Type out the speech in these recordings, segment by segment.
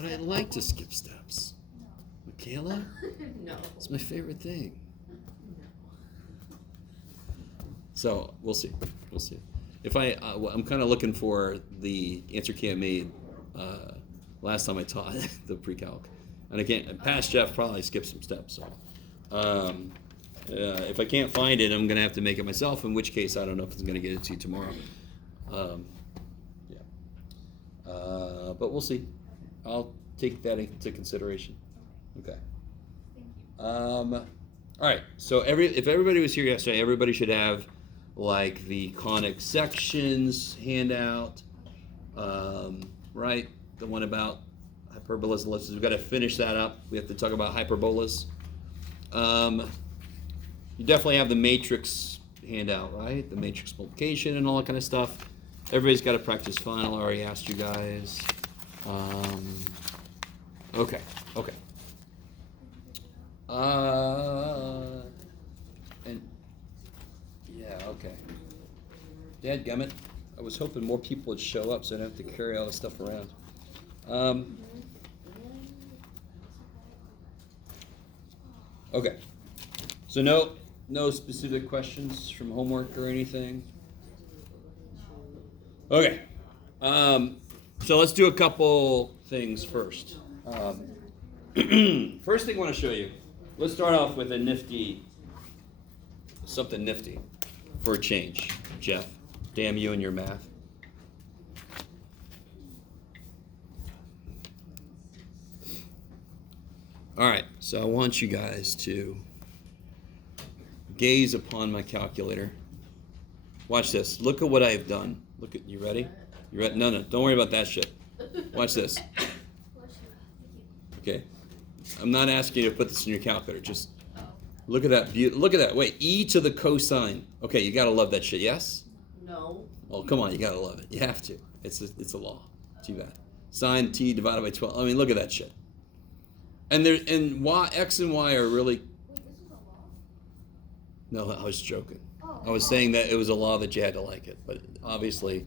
But I like to skip steps. Michaela? No. It's my favorite thing. So we'll see. We'll see. If I'm kind of looking for the answer key I made last time I taught the pre-calc, and I can't. Past Jeff probably skipped some steps. So if I can't find it, I'm gonna have to make it myself. In which case, I don't know if it's gonna get it to you tomorrow. But we'll see. I'll take that into consideration. Okay. Thank you. All right. So if everybody was here yesterday, everybody should have like the conic sections handout, right? The one about hyperbolas and ellipses. We've got to finish that up. We have to talk about hyperbolas. You definitely have the matrix handout, right? The matrix multiplication and all that kind of stuff. Everybody's got to practice final. I already asked you guys. Okay. And yeah, okay. Dadgummit, I was hoping more people would show up so I don't have to carry all this stuff around. Okay. So no specific questions from homework or anything. Okay. So let's do a couple things first. First thing I want to show you. Let's start off with something nifty for a change. Jeff, damn you and your math. All right, so I want you guys to gaze upon my calculator. Watch this. Look at what I've done. You ready? You ready? No, don't worry about that shit. Watch this. Okay. I'm not asking you to put this in your calculator. Just look at that. Look at that. Wait, e to the cosine. Okay, you gotta love that shit. Yes? No. Oh, come on, you gotta love it. You have to. It's a law. Too bad. Sine t divided by 12. I mean, look at that shit. And x and y are really. Wait, this was a law? No, I was joking. Oh. I was saying that it was a law that you had to like it, but obviously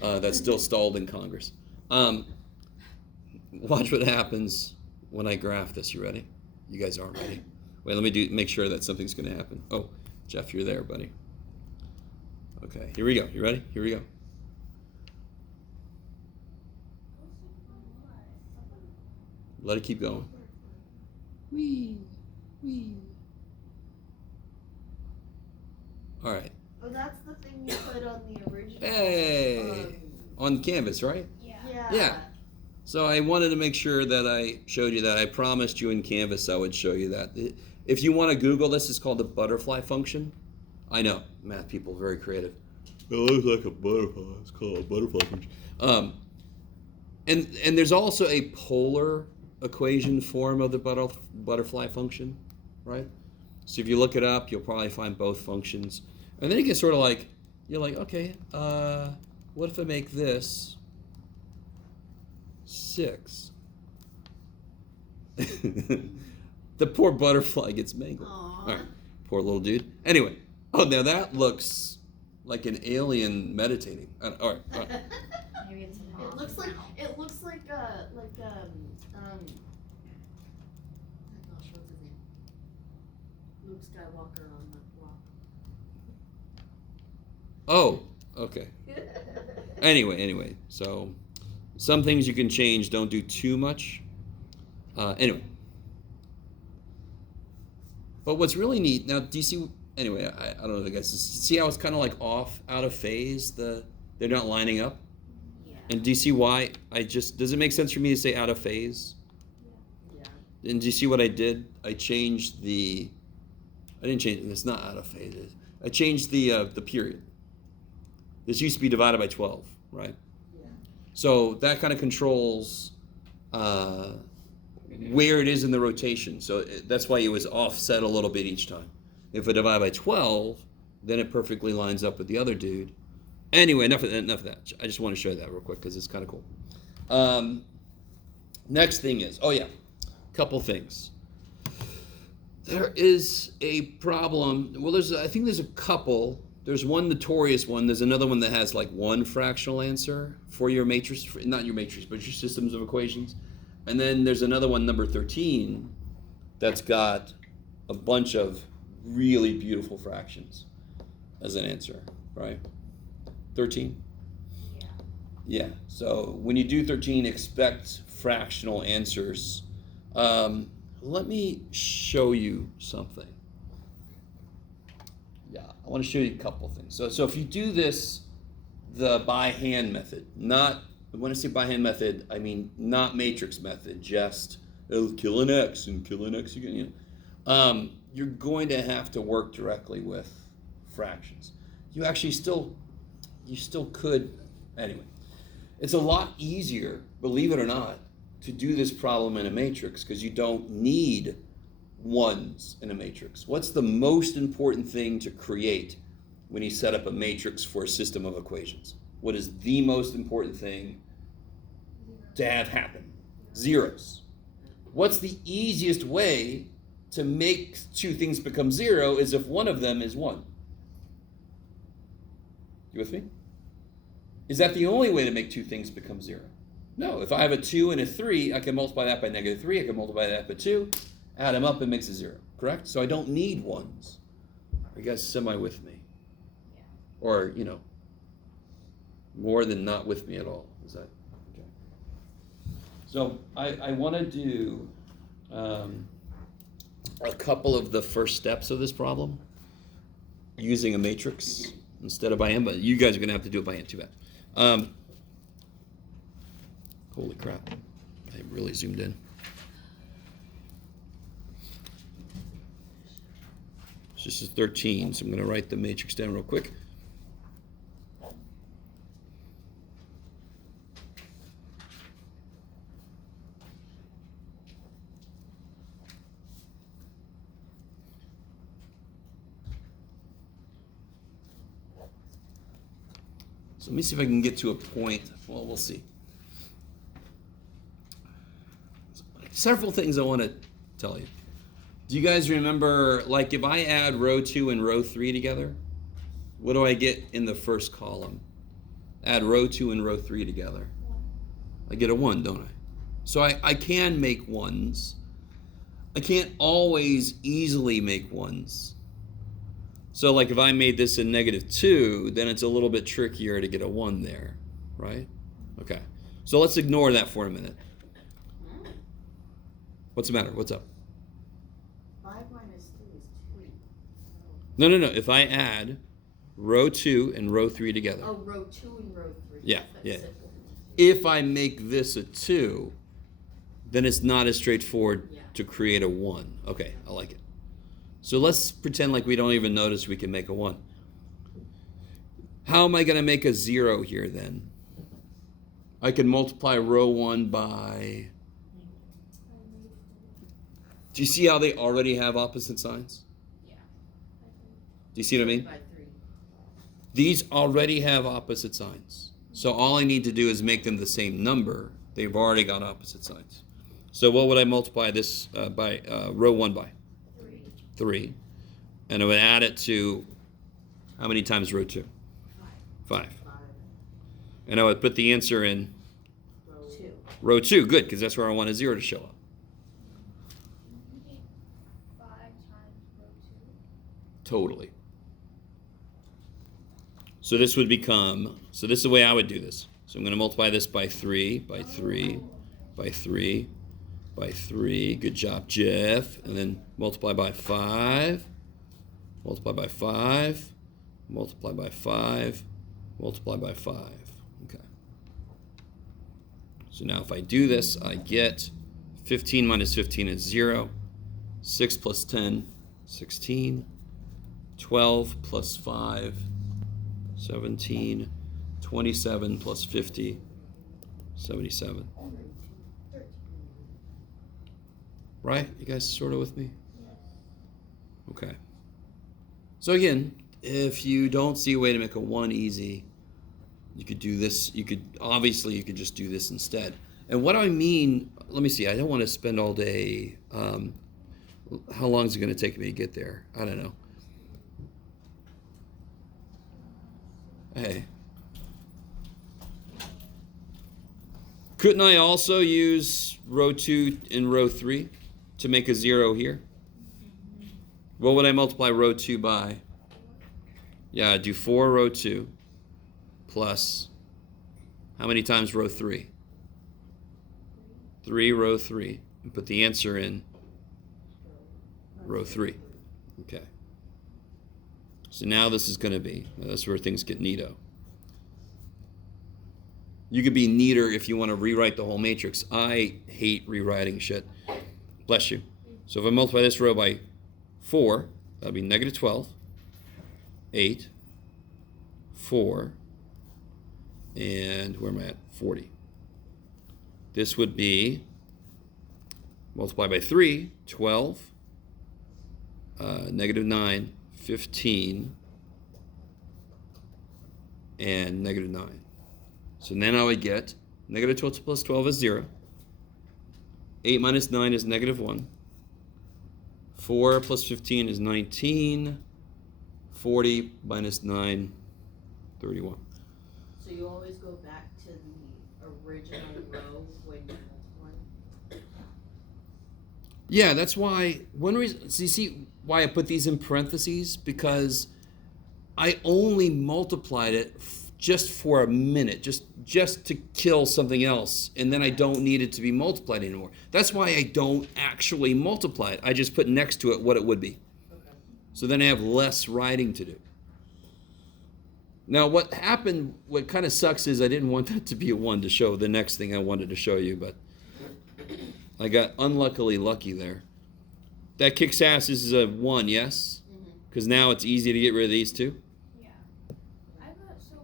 that's still stalled in Congress. Watch what happens when I graph this. You ready? You guys aren't ready. Wait, let me make sure that something's going to happen. Oh, Jeff, you're there, buddy. Okay, here we go. You ready? Here we go. Let it keep going. Wee. All right. Oh, that's the thing you put on the original. Hey! On canvas, right? Yeah. Yeah. So I wanted to make sure that I showed you that. I promised you in Canvas I would show you that. If you want to Google this, it's called the butterfly function. I know, math people, very creative. It looks like a butterfly. It's called a butterfly function. And there's also a polar equation form of the butterfly function, right? So if you look it up, you'll probably find both functions. And then it gets sort of like, you're like, okay, what if I make this 6? The poor butterfly gets mangled. Aww. All right, poor little dude. Anyway, now that looks like an alien meditating. All right. Maybe it's a It looks like oh my gosh, what's his name? Luke Skywalker on the rock. Oh, okay. Anyway, so some things you can change. Don't do too much. Anyway. But what's really neat, now do you see, anyway, I don't know if you guys, see how it's kind of like off, out of phase, they're not lining up? Yeah. And do you see why does it make sense for me to say out of phase? Yeah. And do you see what I did? I changed it's not out of phase. I changed the period. This used to be divided by 12, right? Yeah. So that kind of controls where it is in the rotation. So that's why it was offset a little bit each time. If I divide by 12, then it perfectly lines up with the other dude. Anyway, enough of that. I just want to show you that real quick because it's kind of cool. Next thing is, couple things. There is a problem. Well, I think there's a couple. There's one notorious one. There's another one that has like one fractional answer for your matrix, not your matrix, but your systems of equations. And then there's another one, number 13, that's got a bunch of really beautiful fractions as an answer, right? 13? Yeah. Yeah, so when you do 13, expect fractional answers. Let me show you something. Yeah, I want to show you a couple things. So if you do this, the by hand method, not, when I say by hand method, I mean not matrix method, just kill an X and kill an X again. You know? You're going to have to work directly with fractions. You actually still could, anyway. It's a lot easier, believe it or not, to do this problem in a matrix because you don't need ones in a matrix. What's the most important thing to create when you set up a matrix for a system of equations? What is the most important thing to have happen? Zeros. What's the easiest way to make two things become zero is if one of them is one. You with me? Is that the only way to make two things become zero? No, if I have a 2 and a 3, I can multiply that by -3, I can multiply that by 2, add them up, it makes a 0, correct? So I don't need ones. Are you guys semi with me? Yeah. Or, more than not with me at all. Is that okay? So I want to do a couple of the first steps of this problem using a matrix instead of by hand, but you guys are going to have to do it by hand, too bad. Holy crap, I really zoomed in. So this is 13, so I'm going to write the matrix down real quick. So let me see if I can get to a point. Well, we'll see. Several things I want to tell you. Do you guys remember, like, if I add row 2 and row 3 together, what do I get in the first column? Add row 2 and row 3 together. I get a 1, don't I? So I can make ones. I can't always easily make ones. So like if I made this a -2, then it's a little bit trickier to get a 1 there, right? Okay, so let's ignore that for a minute. What's the matter? What's up? 5 minus 2 is 2. No. If I add row 2 and row 3 together. Oh, row 2 and row 3. Yeah, That's yeah. simple. If I make this a 2, then it's not as straightforward to create a 1. Okay, I like it. So let's pretend like we don't even notice we can make a 1. How am I going to make a 0 here then? I can multiply row 1 by... Do you see how they already have opposite signs? Yeah. Do you see what I mean? By 3. These already have opposite signs. So all I need to do is make them the same number. They've already got opposite signs. So what would I multiply this by row 1 by? 3. And I would add it to how many times row 2? 5. 5. And I would put the answer in Row 2. row 2. Good, because that's where I want a 0 to show up. You need 5 times row 2. Totally. So this would become, so this is the way I would do this. So I'm going to multiply this by 3, by 3, by 3, by 3. Good job, Jeff. And then multiply by 5, multiply by 5, multiply by 5, multiply by 5. Okay. So now if I do this, I get 15 minus 15 is 0. 6 plus 10, 16. 12 plus 5, 17. 27 plus 50, 77. Right? You guys sort of with me? Okay. So again, if you don't see a way to make a 1 easy, you could do this. You could just do this instead. And what I mean, let me see. I don't want to spend all day. How long is it going to take me to get there? I don't know. Hey. Couldn't I also use row 2 and row 3 to make a 0 here? What would I multiply row 2 by? Yeah, I'd do 4 row 2 plus how many times row 3? 3 row 3. And put the answer in row 3. Okay. So now this is going to be, that's where things get neato. You could be neater if you want to rewrite the whole matrix. I hate rewriting shit. Bless you. So if I multiply this row by 4, that'll be negative 12, 8, 4, and where am I at? 40. This would be multiplied by 3, 12, negative 9, 15, and negative 9. So then I would get negative 12 plus 12 is 0. 8 minus 9 is negative 1. 4 plus 15 is 19. 40 minus 9, 31. So you always go back to the original row when you're multiplying? Yeah, that's why one reason. So you see why I put these in parentheses? Because I only multiplied it just for a minute, just to kill something else, and then I don't need it to be multiplied anymore. That's why I don't actually multiply it. I just put next to it what it would be. Okay. So then I have less writing to do. Now what happened, what kind of sucks is I didn't want that to be a 1 to show the next thing I wanted to show you, but I got unluckily lucky there. That kicks ass. This is a 1, yes? Because now it's easy to get rid of these two. Yeah. So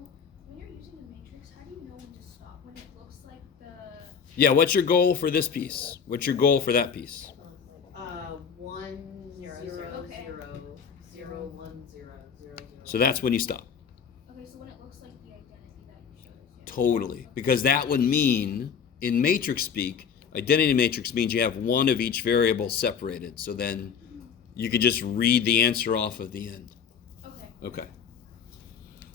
when you're using the matrix, how do you know when to stop? When it looks like the... Yeah, what's your goal for this piece? What's your goal for that piece? 1, 0, 0, Okay. 0, 0, 1, 0, 0, 0. So that's when you stop. Okay, so when it looks like the identity that you showed us. Yeah. Totally. Because that would mean, in matrix speak, identity matrix means you have one of each variable separated. So then you could just read the answer off of the end. Okay. Okay.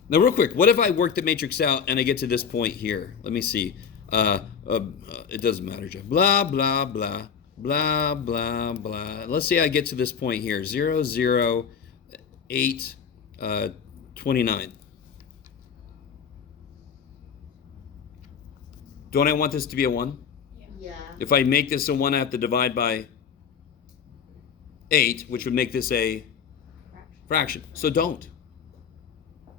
Now, real quick, what if I work the matrix out and I get to this point here? Let me see. It doesn't matter, Jeff. Blah, blah, blah, blah, blah, blah. Let's say I get to this point here. 0, 0, 8, 29. Don't I want this to be a 1? Yeah. If I make this a 1, I have to divide by 8, which would make this a fraction. So don't.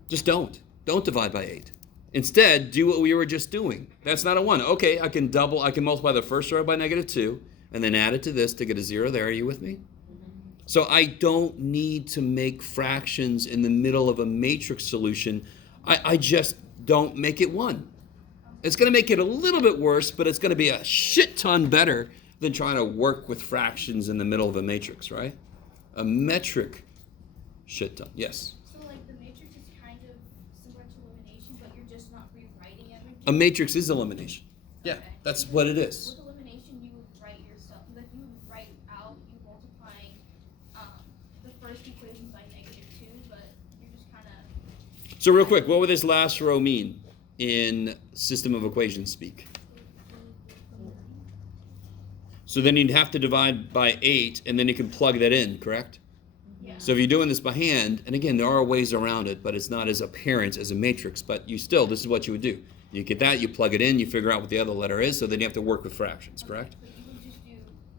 Just don't. Don't divide by 8. Instead, do what we were just doing. That's not a 1. Okay, I can multiply the first row by negative 2, and then add it to this to get a 0 there. Are you with me? So I don't need to make fractions in the middle of a matrix solution. I just don't make it 1. It's going to make it a little bit worse, but it's going to be a shit ton better than trying to work with fractions in the middle of a matrix, right? A metric shit ton. Yes? So like the matrix is kind of similar to elimination, but you're just not rewriting everything? A matrix is elimination. Yeah, Okay. that's what it is. With elimination, you would write yourself. Like you would write out you multiplying the first equation by -2, but you're just kind of. So real quick, what would this last row mean in system of equations speak? So then you'd have to divide by 8, and then you can plug that in, correct? Yeah. So if you're doing this by hand, and again, there are ways around it, but it's not as apparent as a matrix, but this is what you would do. You get that, you plug it in, you figure out what the other letter is, so then you have to work with fractions, correct? But you would just do.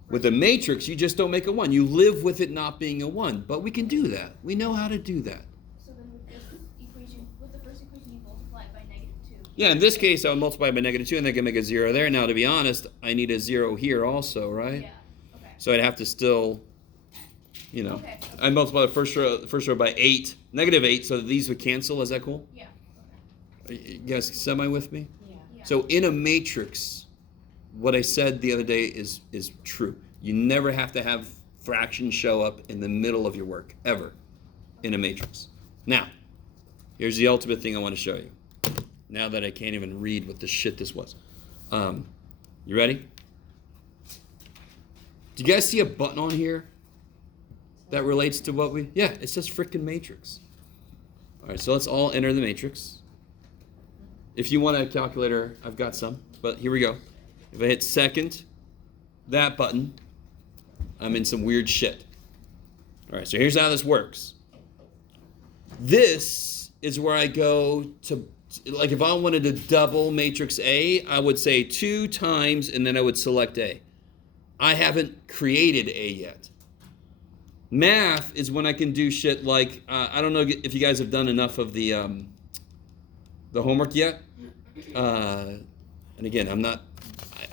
With a matrix, you just don't make a 1. You live with it not being a 1, but we can do that. We know how to do that. So then with this equation, with the first equation, you multiply it by -2. Yeah, in this case, I would multiply by -2, and then I can make a 0 there. Now, to be honest, I need a 0 here also, right? Yeah. Okay. So I'd have to still, Okay. I multiply the first row by 8, -8, so these would cancel. Is that cool? Yeah. Are you guys semi with me? Yeah. So in a matrix, what I said the other day is true. You never have to have fractions show up in the middle of your work, ever, in a matrix. Now, here's the ultimate thing I want to show you. Now that I can't even read what the shit this was. You ready? Do you guys see a button on here that relates to what we... Yeah, it says frickin' matrix. All right, so let's all enter the matrix. If you want a calculator, I've got some, but here we go. If I hit second, that button, I'm in some weird shit. All right, so here's how this works. This is where I go to, like if I wanted to double matrix A, I would say 2 times and then I would select A. I haven't created A yet. Math is when I can do shit like, I don't know if you guys have done enough of the homework yet. And again,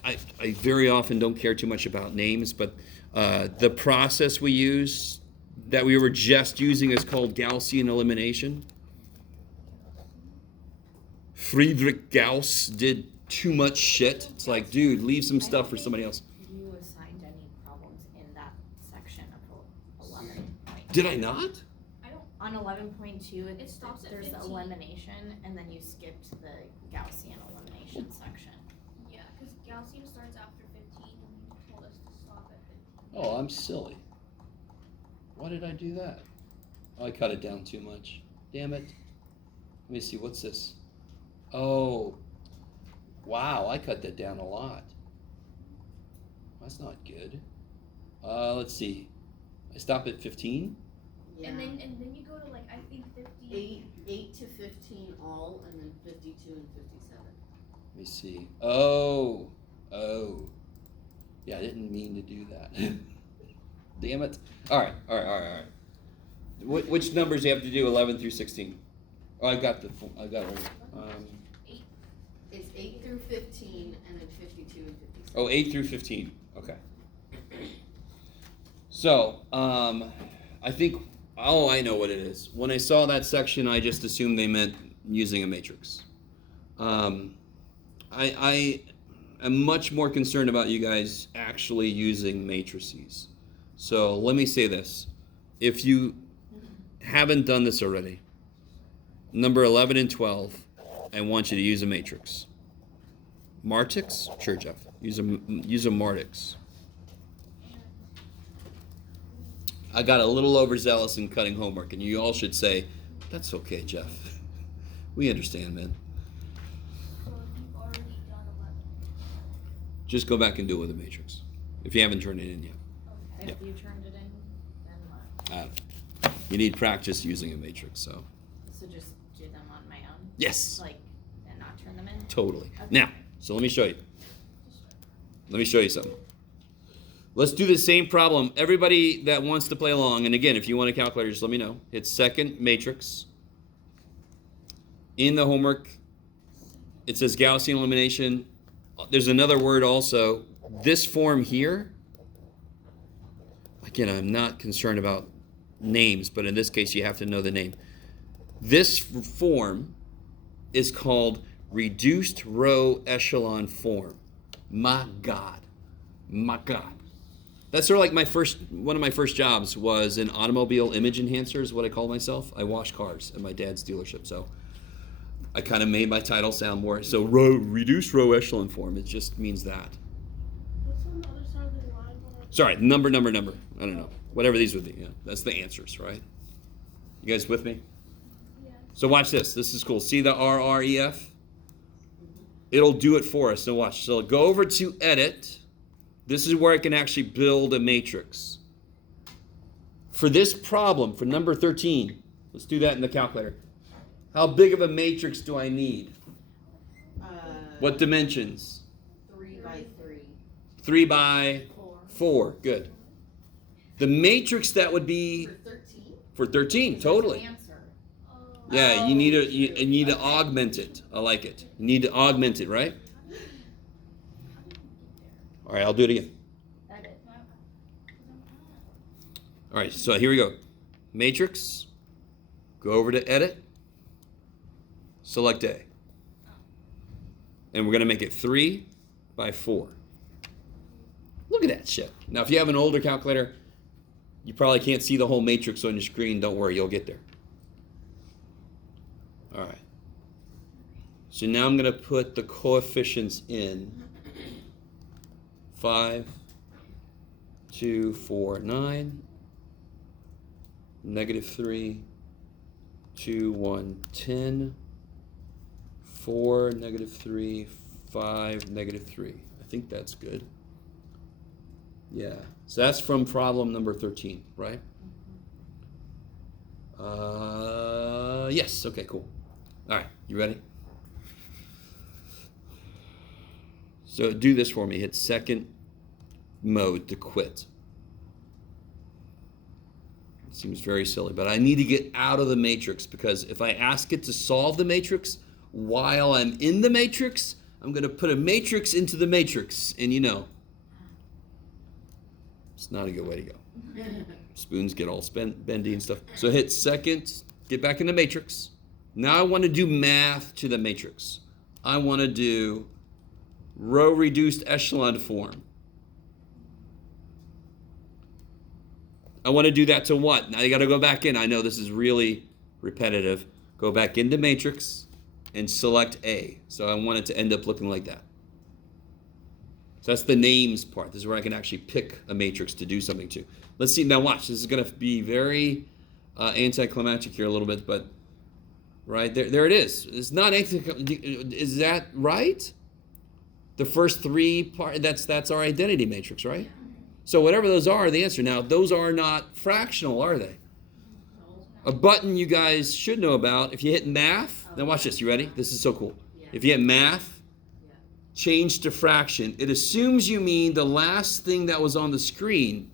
I very often don't care too much about names, but the process we use that we were just using is called Gaussian elimination. Friedrich Gauss did too much shit. It's like, dude, leave some stuff for somebody else. You assigned any problems in that section of 11. Did I not? I don't. On 11.2, It stops at there's 15. elimination, and then you skipped the Gaussian elimination section. Yeah, because Gaussian starts after 15, and you told us to stop at 15. Oh, I'm silly. Why did I do that? Oh, I cut it down too much. Damn it. Let me see, what's this? Oh, wow, I cut that down a lot. That's not good. Let's see. I stop at 15? Yeah. And then you go to like I think 50. 8 to 15 all, and then 52 and 57. Let me see. Oh. Yeah, I didn't mean to do that. Damn it. All right. Which numbers do you have to do 11 through 16? Oh, I got it. It's 8 through 15, and then 52 and 57. Oh, 8 through 15. Okay. So, I think, I know what it is. When I saw that section, I just assumed they meant using a matrix. I am much more concerned about you guys actually using matrices. So let me say this. If you haven't done this already, number 11 and 12, I want you to use a matrix. Martix? Sure, Jeff. Use a Martix. I got a little overzealous in cutting homework, and you all should say, that's okay, Jeff. We understand, man. So you've already done 11. Just go back and do it with a matrix, if you haven't turned it in yet. If Yep. you turned it in, then what? You need practice using a matrix, so. So just do them on my own? Yes, And not turn them in? totally. Okay. Now, so let me show you. Let me show you something. Let's do the same problem. Everybody that wants to play along, and again, if you want a calculator, just let me know. Hit second matrix. In the homework, it says Gaussian elimination. There's another word also. This form here, again, I'm not concerned about names, but in this case, you have to know the name. This form is called reduced row echelon form. My God. That's sort of like one of my first jobs was an automobile image enhancer is what I called myself. I wash cars at my dad's dealership, so I kind of made my title sound more. So reduced row echelon form, it just means that. What's on the other side of the line? Sorry, number. I don't know. Whatever these would be. Yeah, that's the answers, right? You guys with me? Yeah. So watch this. This is cool. See the RREF? It'll do it for us. So watch. So go over to edit. This is where I can actually build a matrix. For this problem, for number 13, let's do that in the calculator. How big of a matrix do I need? What dimensions? 3 by 3. 3 by 4. 4. Good. The matrix that would be For 13? for 13, totally. Answer. Yeah, you need to augment it. I like it. You need to augment it, right? All right, I'll do it again. Edit. All right, so here we go. Matrix. Go over to edit. Select A. And we're going to make it 3 by 4. Look at that shit. Now, if you have an older calculator, you probably can't see the whole matrix on your screen. Don't worry, you'll get there. All right. So now I'm going to put the coefficients in. 5, 2, 4, 9, -3, 2, 1, 10, 4, -3, 5, -3. I think that's good. Yeah. So that's from problem number 13, right? Yes. Okay, cool. All right, you ready? So do this for me. Hit second mode to quit. It seems very silly, but I need to get out of the matrix, because if I ask it to solve the matrix while I'm in the matrix, I'm going to put a matrix into the matrix, and it's not a good way to go. Spoons get all bendy and stuff. So hit second, get back in the matrix. Now I want to do math to the matrix. I want to do row reduced echelon form. I want to do that to what? Now you got to go back in. I know this is really repetitive. Go back into matrix and select A. So I want it to end up looking like that. So that's the names part. This is where I can actually pick a matrix to do something to. Let's see. Now watch. This is going to be very anticlimactic here a little bit, but right there it is. It's not is that right? The first three part. That's our identity matrix, right? So whatever those are the answer. Now those are not fractional, are they? A button you guys should know about. If you hit math, now watch this. You ready? This is so cool. If you hit math, change to fraction, it assumes you mean the last thing that was on the screen.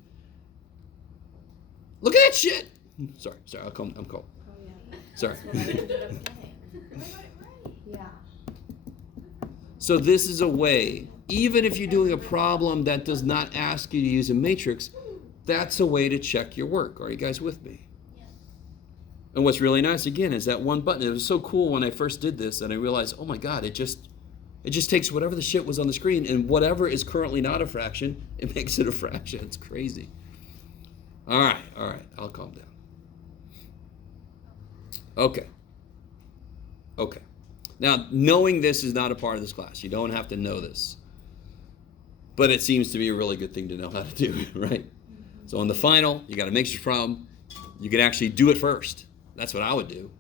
Look at that shit. Sorry, I'm cold. Oh, yeah. Sorry. That's what I ended up getting. Yeah. So this is a way, even if you're doing a problem that does not ask you to use a matrix, that's a way to check your work. Are you guys with me? Yes. And what's really nice, again, is that one button. It was so cool when I first did this, and I realized, oh my God, it just takes whatever the shit was on the screen, and whatever is currently not a fraction, it makes it a fraction. It's crazy. All right, I'll calm down. Okay. Now, knowing this is not a part of this class. You don't have to know this. But it seems to be a really good thing to know how to do, right? So on the final, you got a mixture problem. You can actually do it first. That's what I would do.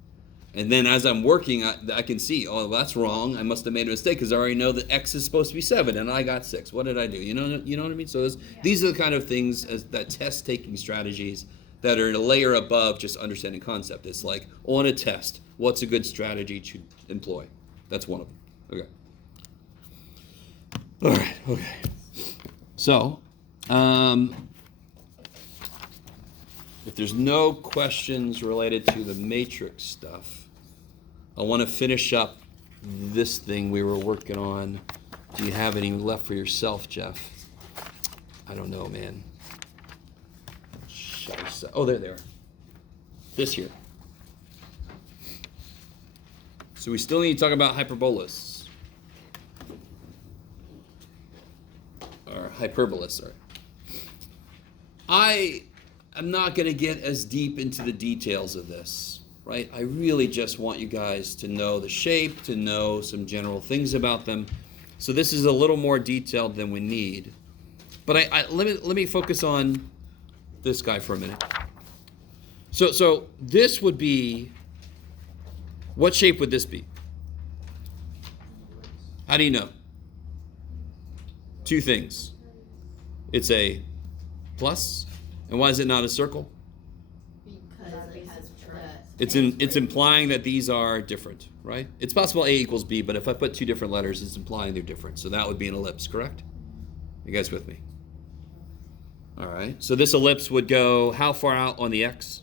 And then as I'm working, I can see, oh, that's wrong. I must have made a mistake, because I already know that X is supposed to be 7 and I got 6. What did I do? You know what I mean? So these are the kind of things that test-taking strategies that are a layer above just understanding concept. It's like, on a test, what's a good strategy to employ? That's one of them. Okay. All right, okay. So, if there's no questions related to the matrix stuff, I want to finish up this thing we were working on. Do you have any left for yourself, Jeff? I don't know, man. Oh, there they are. This here. So we still need to talk about hyperbolas. Or hyperbolas, sorry. I'm not going to get as deep into the details of this, right? I really just want you guys to know the shape, to know some general things about them. So this is a little more detailed than we need. But let me focus on this guy for a minute. So this would be, what shape would this be? How do you know? Two things. It's a plus. And why is it not a circle? Because it has It's implying that these are different, right? It's possible A equals B, but if I put two different letters, it's implying they're different. So that would be an ellipse, correct? You guys with me? All right. So this ellipse would go how far out on the X?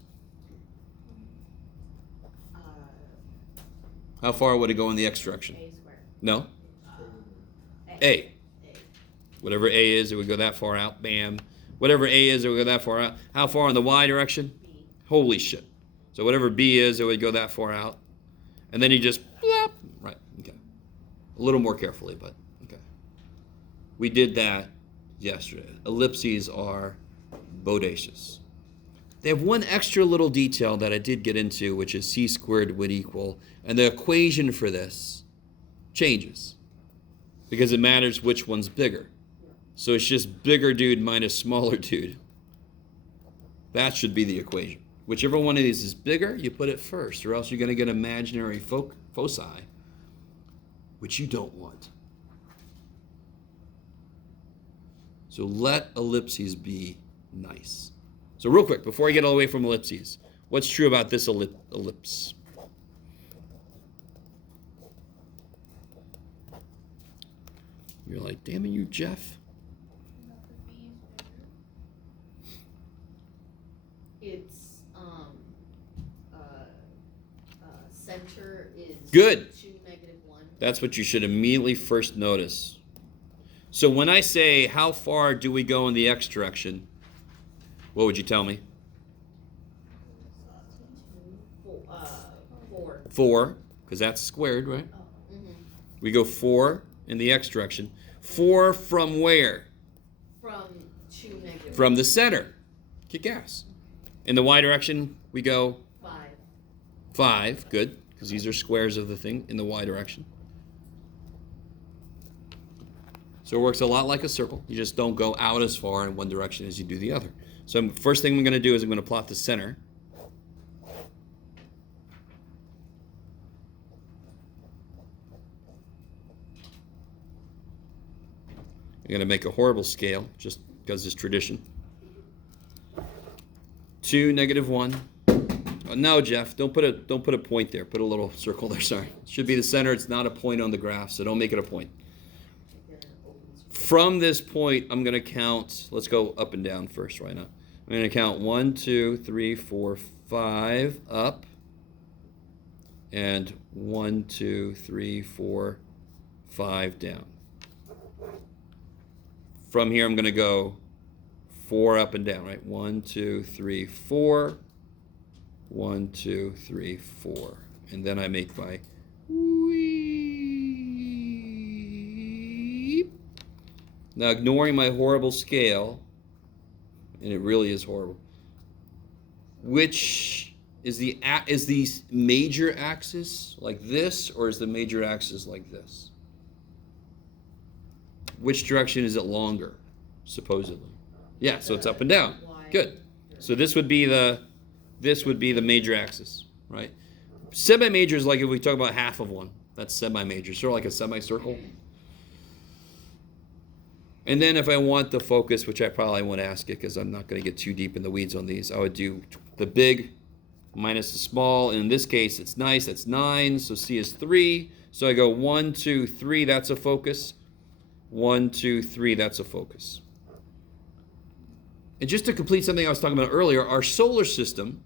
How far would it go in the X direction? A squared. No? A. Whatever A is, it would go that far out. Bam. Whatever A is, it would go that far out. How far in the Y direction? B. Holy shit. So whatever B is, it would go that far out. And then you just, blop. Right, okay. A little more carefully, but okay. We did that yesterday. Ellipses are bodacious. They have one extra little detail that I did get into, which is c squared would equal, and the equation for this changes because it matters which one's bigger. So it's just bigger dude minus smaller dude. That should be the equation. Whichever one of these is bigger, you put it first, or else you're going to get imaginary foci, which you don't want. So let ellipses be nice. So real quick, before I get all the way from ellipses, what's true about this ellipse? You're like, damn it, you Jeff. That the B is bigger. It's, center is. Good. 2, -1. That's what you should immediately first notice. So when I say, how far do we go in the x direction, what would you tell me? 4. 4, because that's squared, right? Mhm. We go 4 in the x direction. 4 from where? From 2, -1. From the center. Kick ass. In the y direction, we go 5. 5. Good, because these are squares of the thing in the y direction. So it works a lot like a circle. You just don't go out as far in one direction as you do the other. So first thing I'm going to do is I'm going to plot the center. I'm going to make a horrible scale just because it's tradition. 2, -1. Oh, no, Jeff, don't put a point there. Put a little circle there. Sorry, it should be the center. It's not a point on the graph, so don't make it a point. From this point, I'm going to count. Let's go up and down first right now. I'm going to count 1, 2, 3, 4, 5 up, and 1, 2, 3, 4, 5 down. From here, I'm going to go 4 up and down, right? 1, 2, 3, 4. 1, 2, 3, 4. And then I make my weep. Now, ignoring my horrible scale, and it really is horrible, which is the major axis like this, or is the major axis like this? Which direction is it longer, supposedly? Yeah, so it's up and down. Good. So this would be the major axis, right? Semi-major is like if we talk about half of one. That's semi-major, sort of like a semicircle. And then if I want the focus, which I probably won't ask it because I'm not going to get too deep in the weeds on these, I would do the big minus the small. And in this case, it's nice. That's 9. So C is 3. So I go 1, 2, 3. That's a focus. 1, 2, 3. That's a focus. And just to complete something I was talking about earlier, our solar system,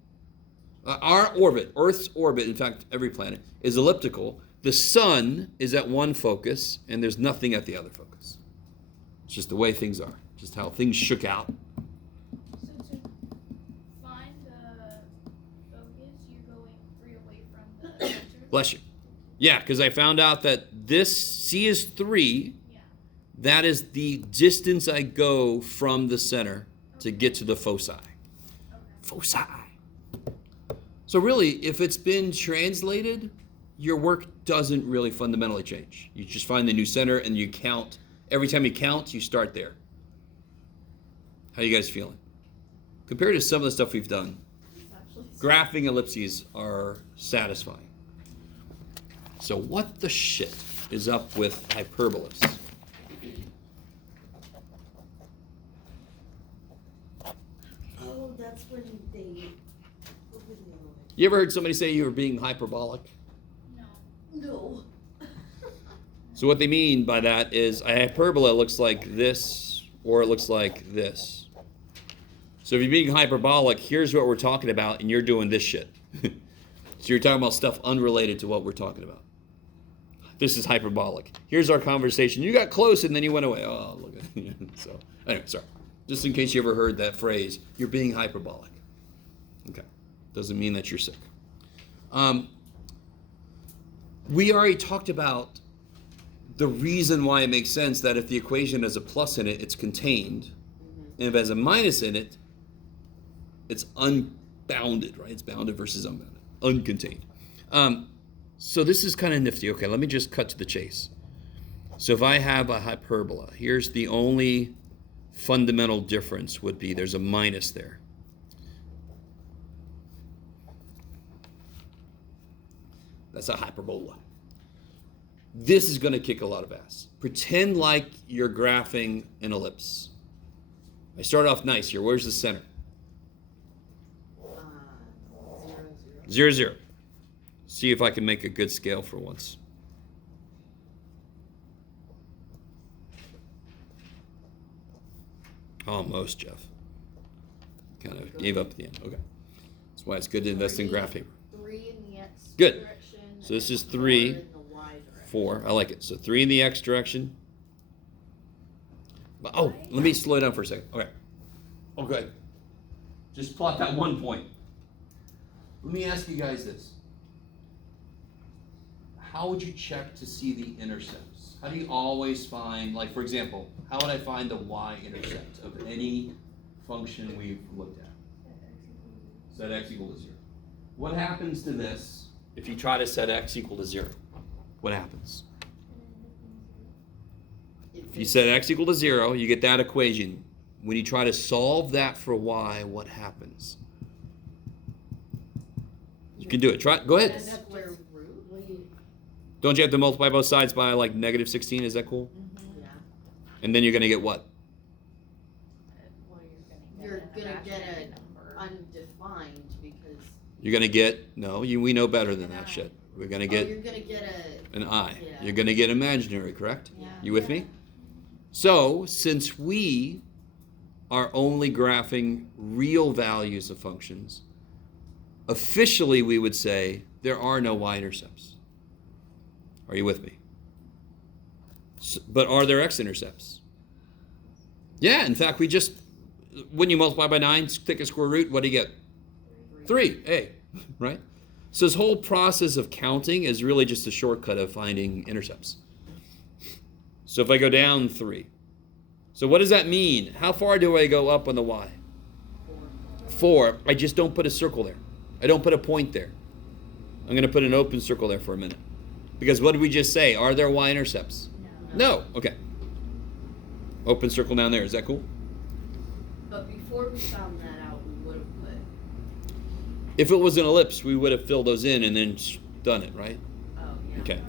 our orbit, Earth's orbit, in fact, every planet, is elliptical. The sun is at one focus, and there's nothing at the other focus. It's just the way things are, just how things shook out. So to find the focus, you're going 3 away from the center. Bless you. Yeah, because I found out that this C is 3. Yeah. That is the distance I go from the center to get to the foci. Okay. Foci. So really, if it's been translated, your work doesn't really fundamentally change. You just find the new center and you count. Every time you count, you start there. How you guys feeling? Compared to some of the stuff we've done, graphing ellipses are satisfying. So what the shit is up with hyperbolas? Oh, that's when they. You ever heard somebody say you were being hyperbolic? No. No. So what they mean by that is a hyperbola looks like this, or it looks like this. So if you're being hyperbolic, here's what we're talking about, and you're doing this shit. So you're talking about stuff unrelated to what we're talking about. This is hyperbolic. Here's our conversation. You got close, and then you went away. Oh, look at it. So anyway, sorry. Just in case you ever heard that phrase, you're being hyperbolic. Okay. Doesn't mean that you're sick. We already talked about the reason why it makes sense that if the equation has a plus in it, it's contained. Mm-hmm. And if it has a minus in it, it's unbounded, right? It's bounded versus unbounded, uncontained. So this is kind of nifty. Okay, let me just cut to the chase. So if I have a hyperbola, here's the only fundamental difference would be there's a minus there. That's a hyperbola. This is going to kick a lot of ass. Pretend like you're graphing an ellipse. I start off nice here. Where's the center? 0, 0. See if I can make a good scale for once. Almost, Jeff. Kind of gave up at the end. Okay. That's why it's good to invest in graph paper. 3 in the X Good. direction. So this is and 3, 4 in the Y direction. 4. I like it. So 3 in the X direction. Oh, let me slow down for a second. Okay. Okay. Just plot that one point. Let me ask you guys this. How would you check to see the intercepts? How do you always find, like for example, how would I find the y-intercept of any function we've looked at? Set x equal to 0. What happens to this if you try to set x equal to 0? What happens? If you set x equal to 0, you get that equation. When you try to solve that for y, what happens? You can do it. Try. Go ahead. Square root. Don't you have to multiply both sides by like negative 16? Is that cool? Yeah. And then you're going to get what? Well, You're gonna get imaginary a number. undefined because. You're going to get, no, we know better than that shit. We're going to Oh, get you're gonna get an I. Yeah. You're going to get imaginary, correct? Yeah. You with me? So, since we are only graphing real values of functions, officially we would say there are no y-intercepts. Are you with me? But are there x-intercepts? Yeah, in fact, we just, when you multiply by 9, take a square root, what do you get? 3, hey, right? So this whole process of counting is really just a shortcut of finding intercepts. So if I go down 3, so what does that mean? How far do I go up on the y? 4. I just don't put a circle there. I don't put a point there. I'm going to put an open circle there for a minute. Because what did we just say? Are there y-intercepts? No. Okay. Open circle down there. Is that cool? But before we found that out, we would have put. If it was an ellipse, we would have filled those in and then done it, right? Oh yeah. Okay.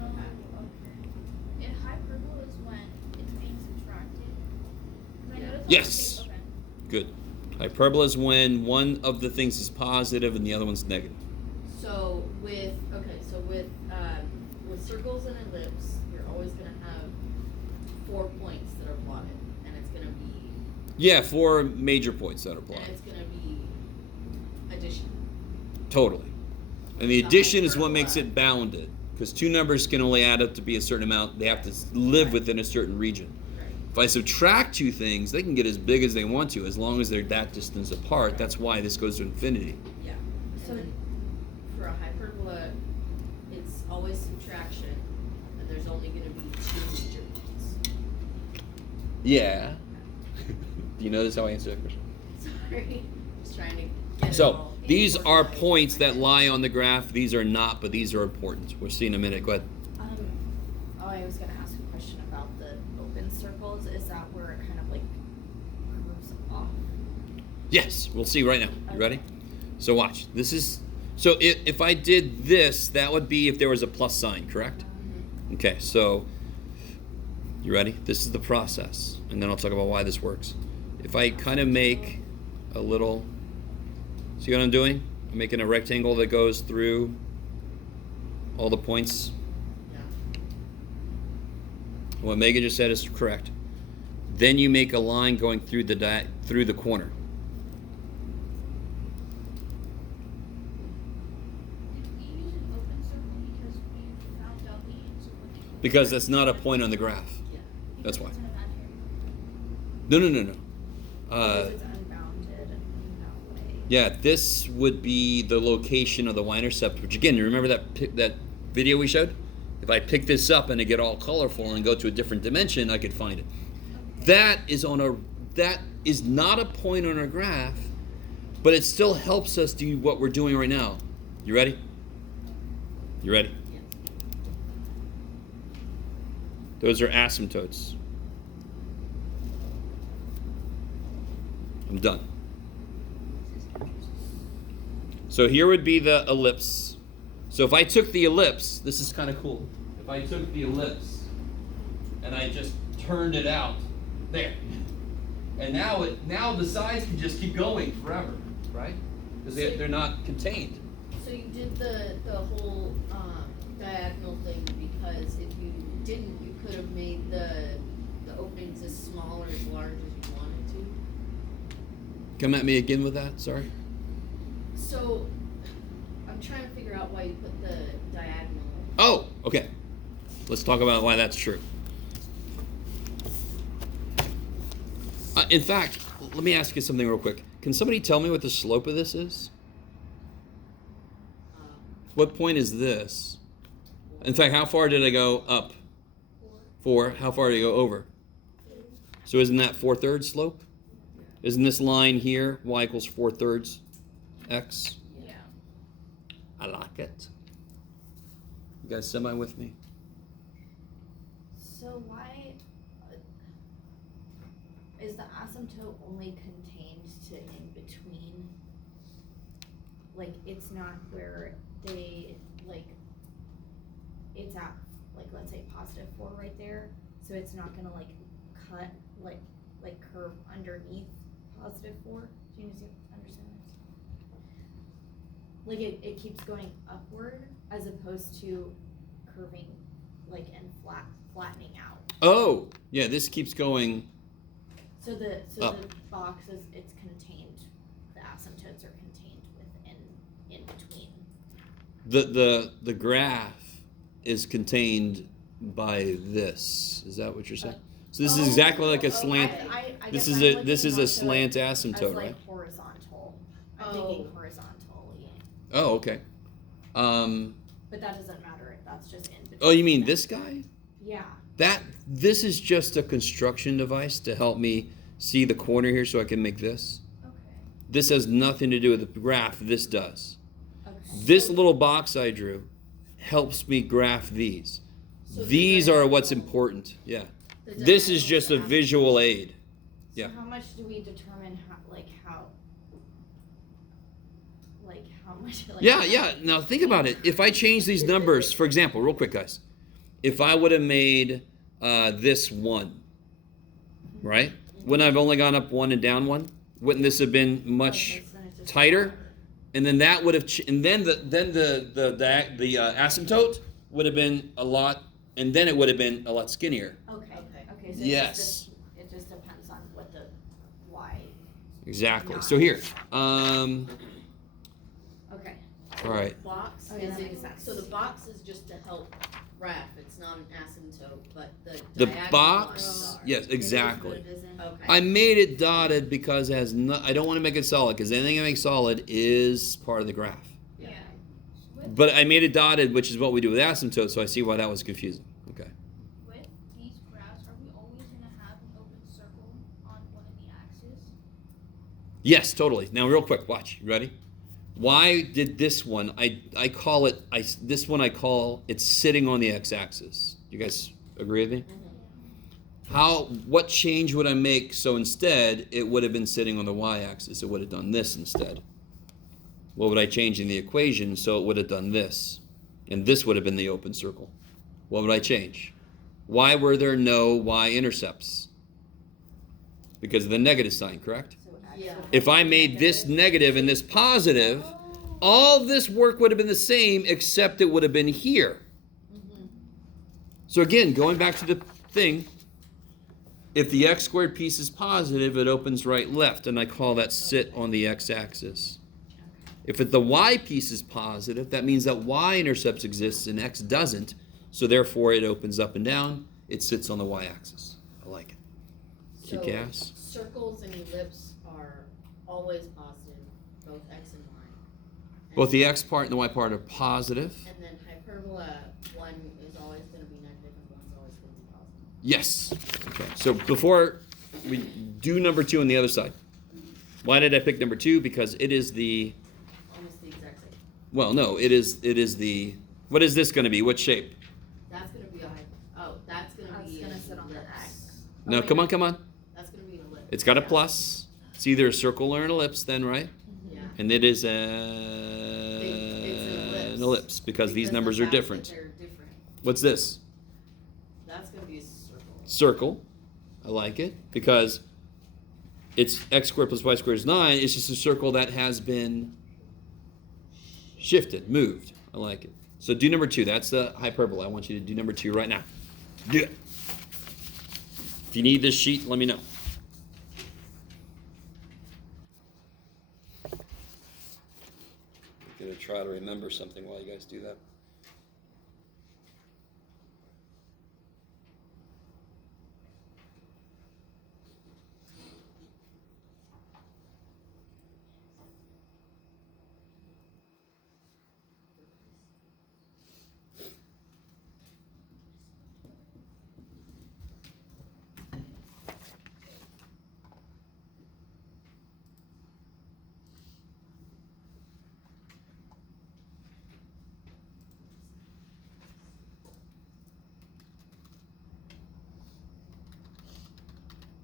In hyperbolas, when it's being subtracted. 'Cause I noticed Yes. Okay. Good. Hyperbola is when one of the things is positive and the other one's negative. So with circles and ellipse, you're always gonna have 4 points that are plotted, and it's gonna be. Yeah, 4 major points that are And plotted. it's gonna be addition. Totally. And the addition is what makes it bounded. Because 2 numbers can only add up to be a certain amount. They have to live within a certain region. Right. If I subtract 2 things, they can get as big as they want to, as long as they're that distance apart. That's why this goes to infinity. Yeah. So- And then for a hyperbola, it's always subtraction, and there's only gonna be 2 major points. Yeah. Do you notice how I answer that question? Sorry, just trying to get it So, all these are organized. points that lie on the graph. These are not, but these are important. We'll see in a minute. Go ahead. I was gonna ask a question about the open circles. Is that where it kind of like curves off? Yes, we'll see right now. You ready? So watch. This is, so if I did this, that would be if there was a plus sign, correct? Okay, so you ready? This is the process, and then I'll talk about why this works. If I kind of make a little, see what I'm doing? I'm making a rectangle that goes through all the points. Yeah. What Megan just said is correct. Then you make a line going through the corner. Did we use an open circle because we found out the answer with the open Because circle? that's not a point on the graph. Yeah. That's why. Because it's an imaginary number. No. Because it's unbounded in that way. Yeah, this would be the location of the y-intercept, which again, you remember that video we showed? If I pick this up and I get all colorful and go to a different dimension, I could find it. That is not a point on our graph, but it still helps us do what we're doing right now. You ready? You ready? Yeah. Those are asymptotes. I'm done. So here would be the ellipse. So if I took the ellipse, this is kind of cool. If I took the ellipse and I just turned it out, there. And now the sides can just keep going forever, right? Because they're not contained. So you did the whole diagonal thing because if you didn't, you could have made the openings as small or as large as you wanted to. Come at me again with that, sorry. So I'm trying to figure out why you put the diagonal. Oh, okay. Let's talk about why that's true. In fact, let me ask you something real quick. Can somebody tell me what the slope of this is? What point is this? In fact, how far did I go up? 4. How far did I go over? So isn't that 4/3 slope? Isn't this line here, y equals 4/3 x? Yeah. I like it. You guys semi with me? So why is the asymptote only contained to in between? Like it's not where they it's at let's say +4 right there. So it's not gonna cut curve underneath +4. Do you understand this? It keeps going upward as opposed to curving and flattening out. Oh, yeah, this keeps going. So the Up. box it's contained. The asymptotes are contained in between. The graph is contained by this. Is that what you're saying? So this is exactly like a slant. I This guess is I'm a this is looking a at slant the- asymptote, as right? horizontal. I'm Oh. thinking horizontally, Oh, okay. but that doesn't matter. That's just in between. Oh, you mean this guy? Yeah. This is just a construction device to help me see the corner here so I can make this. Okay. This has nothing to do with the graph. This does. Okay. This little box I drew helps me graph these. So the These are what's diagonal- important. Yeah. the This is diagonal just a asymptote. visual aid. So Yeah. how much do we determine how much? Yeah. Now think about it. If I change these numbers, for example, real quick, guys. If I would have made this 1, right? Wouldn't I have only gone up 1 and down 1? Wouldn't this have been much Okay, so then it's just tighter? flatter. And then that would have, and then the asymptote would have been a lot, and then it would have been a lot skinnier. Okay. Okay. Okay. So Yes. it just depends on what the y. Exactly. So here, Okay. all right. Box Okay, is that it, makes sense. so the box is just to help graph. It's not an asymptote, but The diagonal box, lines are. yes, exactly. It is, but it isn't. Okay. I made it dotted because it has no, I don't want to make it solid because anything I make solid is part of the graph. Yeah. With, But I made it dotted, which is what we do with asymptotes, so I see why that was confusing. Okay. with these graphs, are we always gonna have an open circle on one of the axes? Yes, totally. Now, real quick, watch. You ready? Why did this one? I call it. This one I call it's sitting on the x-axis. You guys agree with me? What change would I make so instead it would have been sitting on the y-axis? It would have done this instead. What would I change in the equation so it would have done this, and this would have been the open circle? What would I change? Why were there no y-intercepts? Because of the negative sign, correct? So X Yeah. would If be I made this negative and this positive, all this work would have been the same except it would have been here. So again, going back to the thing, if the x squared piece is positive, it opens right left, and I call that sit on the x-axis. If the y piece is positive, that means that y-intercepts exists and x doesn't, so therefore it opens up and down, it sits on the y-axis. I like it. So Kick ass. circles and ellipse are always positive, both x and y. Both the x part and the y part are positive. And then hyperbola, one is always going to be negative and one's always going to be positive. Yes. Okay. So before we do number 2 on the other side, why did I pick number 2? Because it is the, Almost the exact same. well, no, it is the, what is this going to be? What shape? That's going to be a that's going to That's be gonna an sit on the ellipse. X. No, come on. That's going to be an ellipse. It's got a plus. It's either a circle or an ellipse then, right? Yeah. And it is It's an an ellipse because these of numbers the are fact that different. They're different. What's this? That's going to be a circle. Circle. I like it because it's x squared plus y squared is 9. It's just a circle that has been shifted, moved. I like it. So do number 2. That's the hyperbola. I want you to do number 2 right now. Do it. If you need this sheet, let me know. I'm going to try to remember something while you guys do that.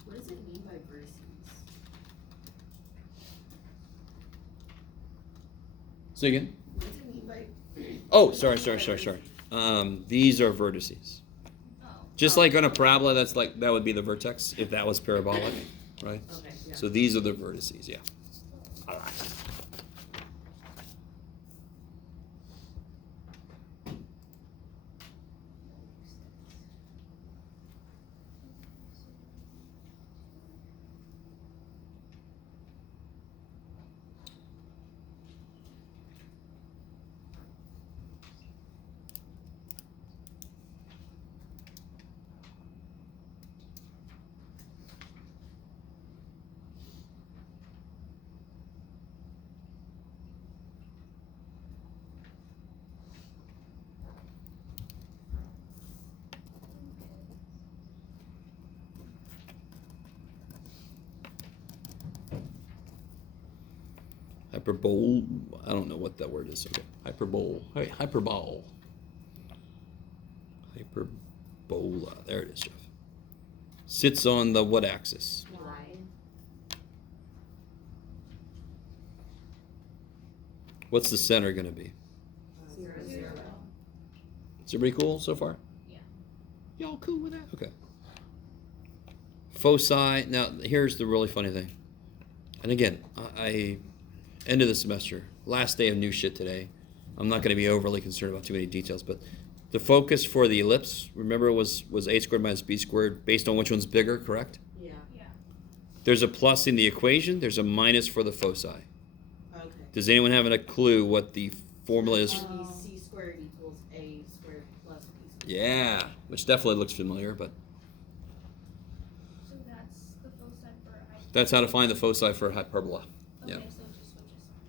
What does it mean by vertices? Say again. What does it mean by? Oh, sorry. These are vertices. Oh. Just like on a parabola, that would be the vertex if that was parabolic, right? Okay, yeah. So these are the vertices, yeah. All right. Hyperbole. I don't know what that word is. Okay. Hyperbole. Hyperbole. Hyperbola. There it is, Jeff. Sits on the what axis? Y. What's the center going to be? 0, 0. Is everybody cool so far? Yeah. Y'all cool with that? Okay. Foci. Now, here's the really funny thing. And again, I end of the semester, last day of new shit today. I'm not going to be overly concerned about too many details, but the focus for the ellipse, remember, was a squared minus b squared based on which one's bigger, correct? Yeah. Yeah. There's a plus in the equation. There's a minus for the foci. Okay. Does anyone have a clue what the formula is? It'd be c squared equals a squared plus b squared. Yeah, which definitely looks familiar, but So that's the foci for that's how to find the foci for hyperbola. Okay, Yeah. so it just switches sides.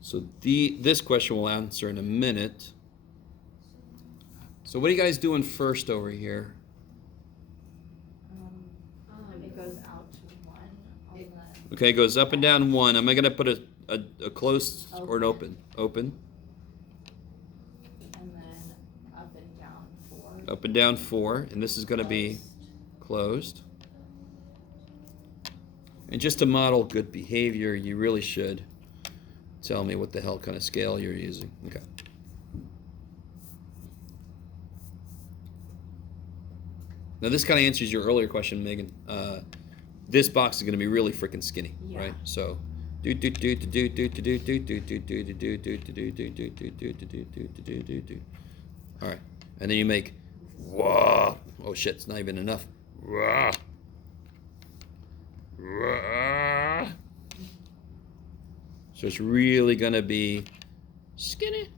So this question we'll answer in a minute. So what are you guys doing first over here? It goes out to 1 on the. Okay, it goes up and down 1. Am I going to put a closed or an open? Open. And then up and down 4. Up and down 4. And this is going to be closed. And just to model good behavior, you really should tell me what the hell kind of scale you're using. Okay. Now this kind of answers your earlier question, Megan. This box is going to be really freaking skinny, right? So do. All right, and then you make whoa. Oh shit, it's not even enough. Whoa. So it's really going to be skinny.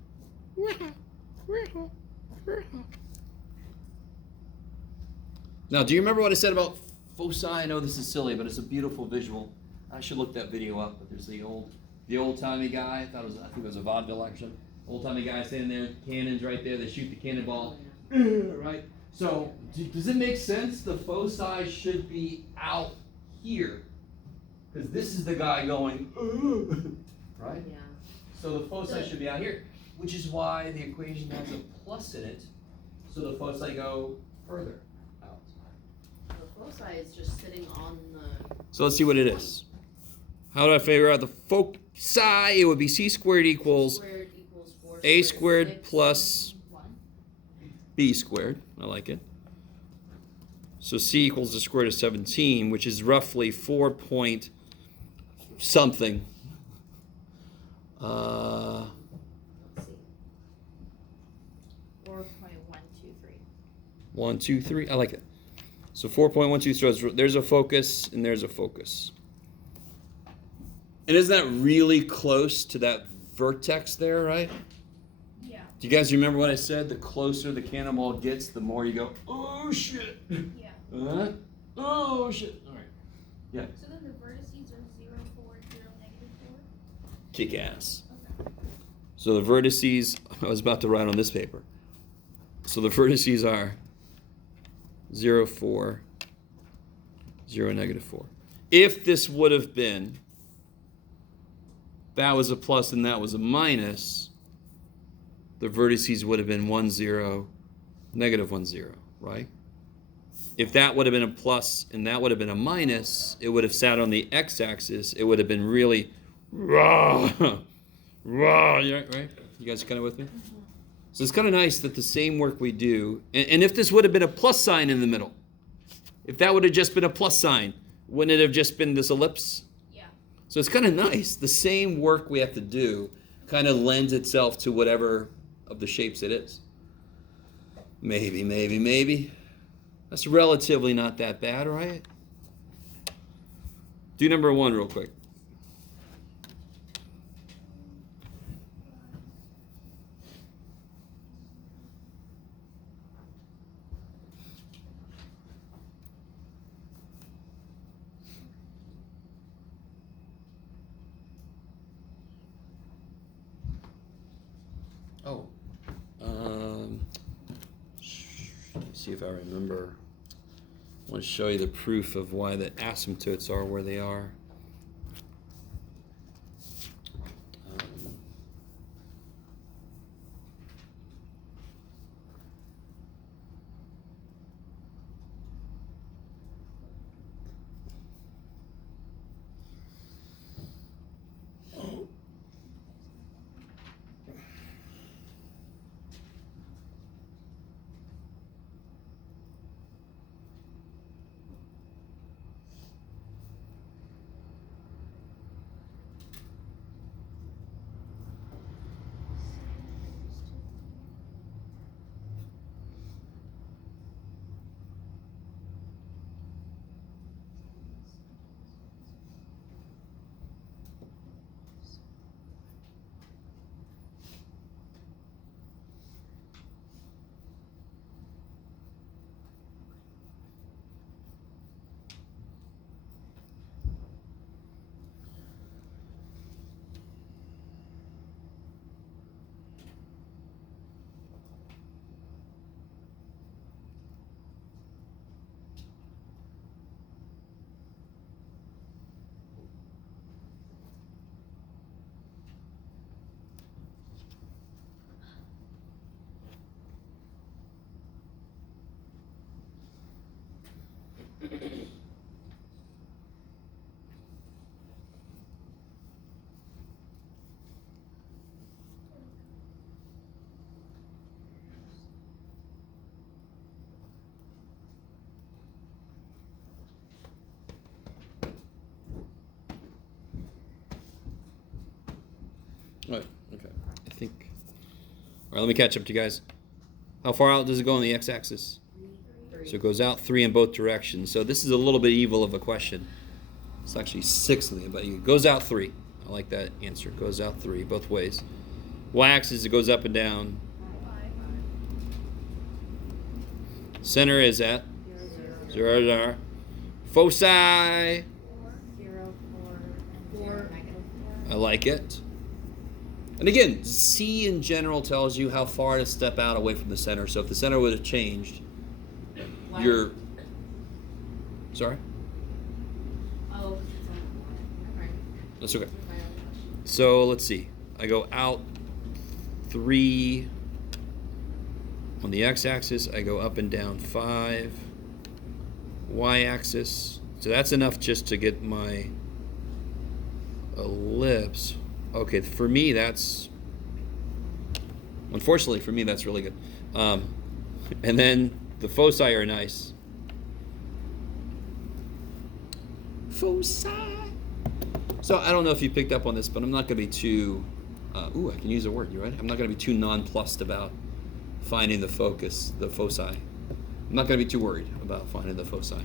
Now, do you remember what I said about foci? I know this is silly, but it's a beautiful visual. I should look that video up. But there's the old-timey guy. I think it was a vaudeville action. Old-timey guy standing there, cannons right there. They shoot the cannonball, right? So, does it make sense? The foci should be out here, because this is the guy going, right? Yeah. So the foci should be out here, which is why the equation has a plus in it, so the foci go further out. The foci is just sitting on the. So let's see what it is. How do I figure out the foci? It would be c squared equals Squared equals 4 a squared squared plus 1. b squared. I like it. So c equals the square root of 17, which is roughly 4 point something. Let's see. 4.123. 1, 2, 3. I like it. So 4.12. So there's a focus and there's a focus. And isn't that really close to that vertex there, right? Yeah. Do you guys remember what I said? The closer the cannonball gets, the more you go, oh shit. Yeah. Oh shit. All right. Yeah. So then the vertices are 0, 4, 0, -4? Kick ass. Okay. So the vertices, I was about to write on this paper. So the vertices are 0, 4, 0, -4. If this would have been, that was a plus and that was a minus, the vertices would have been 1, 0, -1, 0, right? If that would have been a plus and that would have been a minus, it would have sat on the x-axis. It would have been really raw, raw, right? You guys kind of with me? So it's kind of nice that the same work we do, and if this would have been a plus sign in the middle, if that would have just been a plus sign, wouldn't it have just been this ellipse? Yeah. So it's kind of nice. The same work we have to do kind of lends itself to whatever of the shapes it is. Maybe. That's relatively not that bad, right? Do number 1 real quick. Oh, let me see if I remember. I want to show you the proof of why the asymptotes are where they are. Right, okay. I think. All right, let me catch up to you guys. How far out does it go on the x-axis? 3. So it goes out 3 in both directions. So this is a little bit evil of a question. It's actually 6 in the, but it goes out 3. I like that answer. It goes out 3 both ways. Y-axis, it goes up and down. Center is at 0, 0. Foci, 0, 4, and 4. I like it. And again, C in general tells you how far to step out away from the center. So if the center would have changed, you're... Sorry? Oh, it's on the line. That's okay. So let's see. I go out 3 on the x-axis. I go up and down 5. Y-axis. So that's enough just to get my ellipse. Okay, for me that's... Unfortunately for me that's really good. And then the foci are nice. foci. So I don't know if you picked up on this, but I'm not going to be too, I can use a word, you ready? I'm not going to be too nonplussed about finding the focus, the foci. I'm not going to be too worried about finding the foci.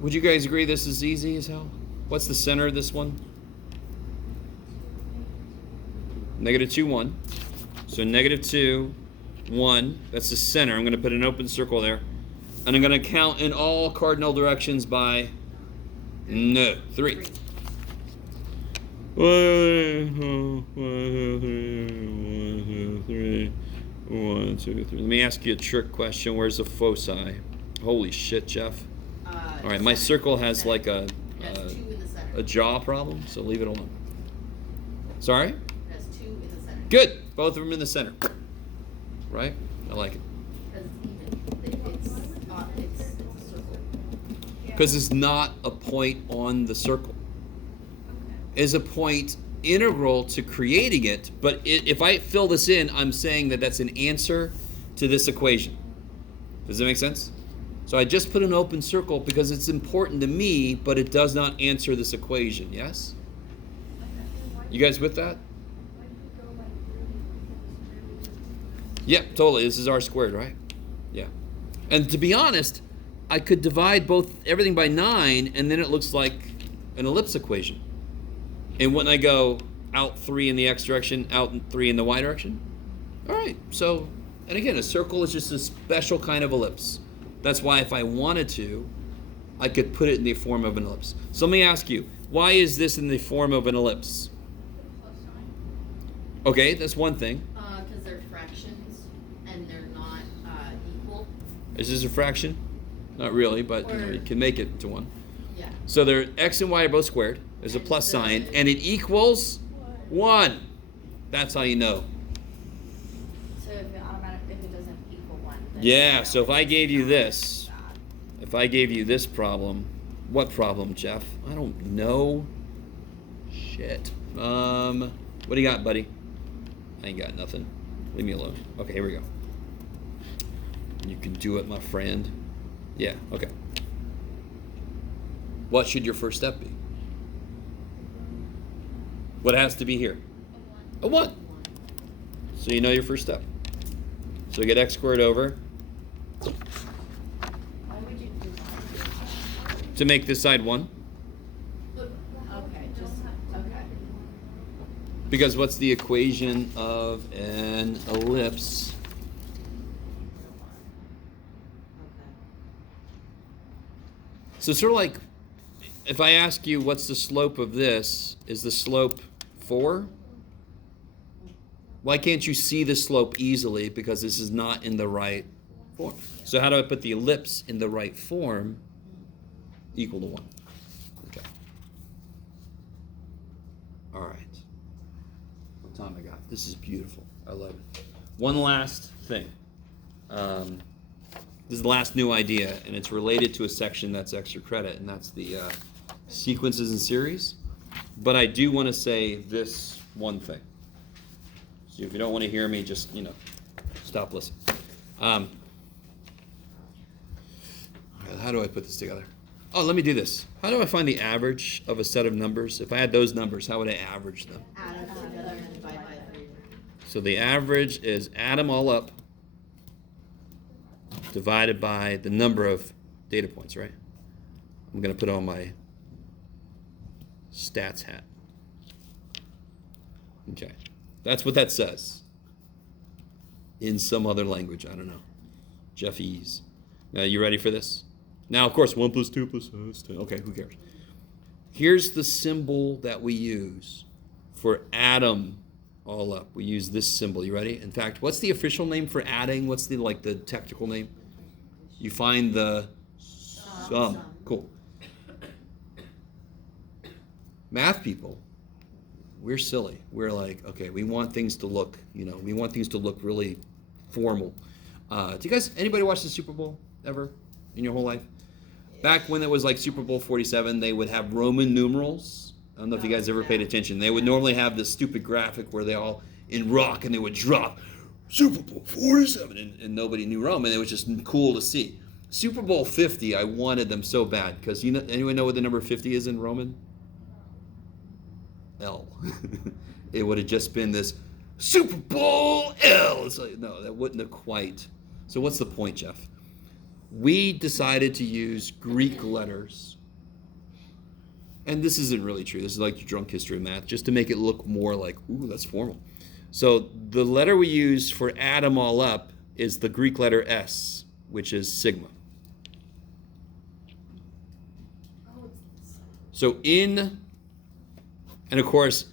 Would you guys agree this is easy as hell? What's the center of this one? -2, 1. So -2, 1. That's the center. I'm going to put an open circle there. And I'm going to count in all cardinal directions by 3. 1, 2, 3. Let me ask you a trick question. Where's the foci? Holy shit, Jeff. All right, my circle has like a 2 in the center. a jaw problem, so leave it alone. Sorry? It has 2 in the center. Good. Both of them in the center. Right? I like it. Because it's a circle. Because it's not a point on the circle. It's a point integral to creating it, but if I fill this in, I'm saying that that's an answer to this equation. Does that make sense? So I just put an open circle because it's important to me, but it does not answer this equation, yes? You guys with that? Yeah, totally. This is r squared, right? Yeah. And to be honest, I could divide everything by 9, and then it looks like an ellipse equation. And when I go out 3 in the x direction, out 3 in the y direction, all right. So, and again, a circle is just a special kind of ellipse. That's why if I wanted to, I could put it in the form of an ellipse. So let me ask you, why is this in the form of an ellipse? Okay, that's one thing. Because they're fractions and they're not equal. Is this a fraction? Not really, but you can make it to one. Yeah. So their x and y are both squared. There's a And plus sign, the- and it equals 1. That's how you know. So if it doesn't equal 1. then Yeah, it's so if I gave you not this, bad. if I gave you this problem, what problem, Jeff? I don't know. Shit. What do you got, buddy? I ain't got nothing. Leave me alone. Okay, here we go. You can do it, my friend. Yeah, okay. What should your first step be? What has to be here? A 1. So you know your first step. So you get x squared over Why would you do that? to make this side 1. Okay, okay. Because what's the equation of an ellipse? So it's sort of like, if I ask you what's the slope of this, is the slope 4? Why can't you see the slope easily? Because this is not in the right form. So how do I put the ellipse in the right form equal to 1? Okay. All right. What time I got? This is beautiful. I love it. One last thing. This is the last new idea, and it's related to a section that's extra credit, and that's the sequences and series. But I do want to say this one thing. So if you don't want to hear me, just, stop listening. How do I put this together? Oh, let me do this. How do I find the average of a set of numbers? If I had those numbers, how would I average them? Add them together and divide by 3. So the average is add them all up divided by the number of data points, right? I'm going to put on my stats hat. Okay. That's what that says. In some other language, I don't know. Jeffy's. Now, you ready for this? Now, of course, 1 + 2 + 10. Okay, who cares? Here's the symbol that we use for add 'em all up. We use this symbol. You ready? In fact, what's the official name for adding? What's the technical name? You find the sum. Cool. Math people, we're silly. We're like, okay, we want things to look, we want things to look really formal. Do you guys, anybody watch the Super Bowl ever in your whole life? Back when it was like Super Bowl 47, they would have Roman numerals. I don't know if you guys ever paid attention. They would normally have this stupid graphic where they all in rock and they would drop Super Bowl 47 and nobody knew Roman. It was just cool to see. Super Bowl 50, I wanted them so bad because anyone know what the number 50 is in Roman? L. It would have just been this Super Bowl L. It's like, no, that wouldn't have quite. So what's the point, Jeff? We decided to use Greek letters. And this isn't really true. This is like your drunk history of math, just to make it look more like, ooh, that's formal. So the letter we use for add them all up is the Greek letter S, which is sigma. So and of course,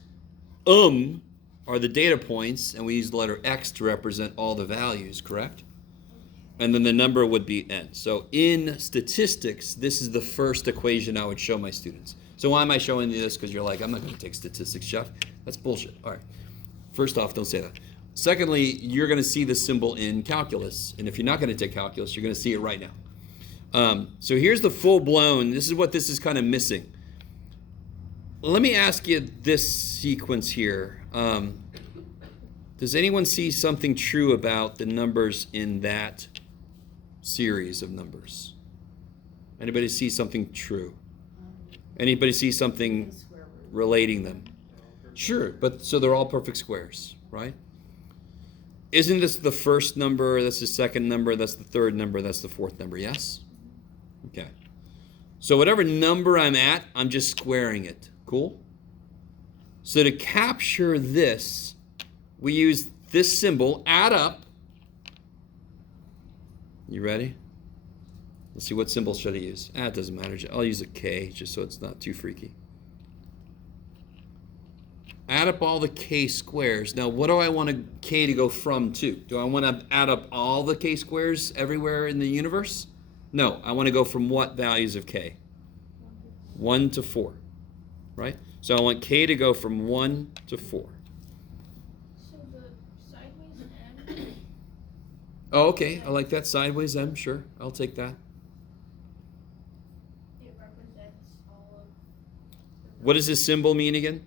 are the data points, and we use the letter X to represent all the values, correct? And then the number would be N. So in statistics, this is the first equation I would show my students. So why am I showing you this? Because you're like, I'm not going to take statistics, Jeff. That's bullshit. All right. First off, don't say that. Secondly, you're going to see the symbol in calculus. And if you're not going to take calculus, you're going to see it right now. So here's the full-blown. This is what this is kind of missing. Let me ask you this sequence here. Does anyone see something true about the numbers in that series of numbers? Anybody see something true? Anybody see something relating them? Sure, but so they're all perfect squares, right? Isn't this the first number, that's the second number, that's the third number, that's the fourth number, yes? Okay. So whatever number I'm at, I'm just squaring it. Cool? So to capture this, we use this symbol, add up. You ready? Let's see, what symbol should I use? It doesn't matter. I'll use a K, just so it's not too freaky. Add up all the K squares. Now, what do I want K to go from to? Do I want to add up all the K squares everywhere in the universe? No, I want to go from what values of K? 1 to 4, right? So I want K to go from 1 to 4. So the sideways M. Oh, okay. I like that. Sideways M, sure. I'll take that. It represents all of. What does this symbol mean again?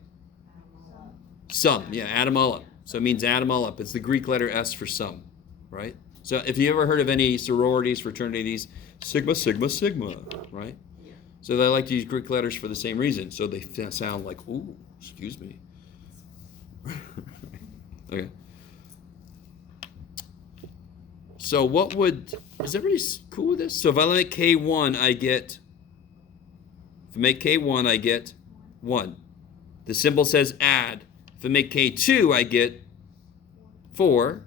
Sum. Yeah, add them all up. So it means add them all up. It's the Greek letter S for sum, right? So if you ever heard of any sororities, fraternities, sigma, sigma, sigma, right? Yeah. So they like to use Greek letters for the same reason. So they sound like, ooh, excuse me. Okay. So is everybody cool with this? So if I make K1, I get 1. The symbol says add. If I make K2, I get 4.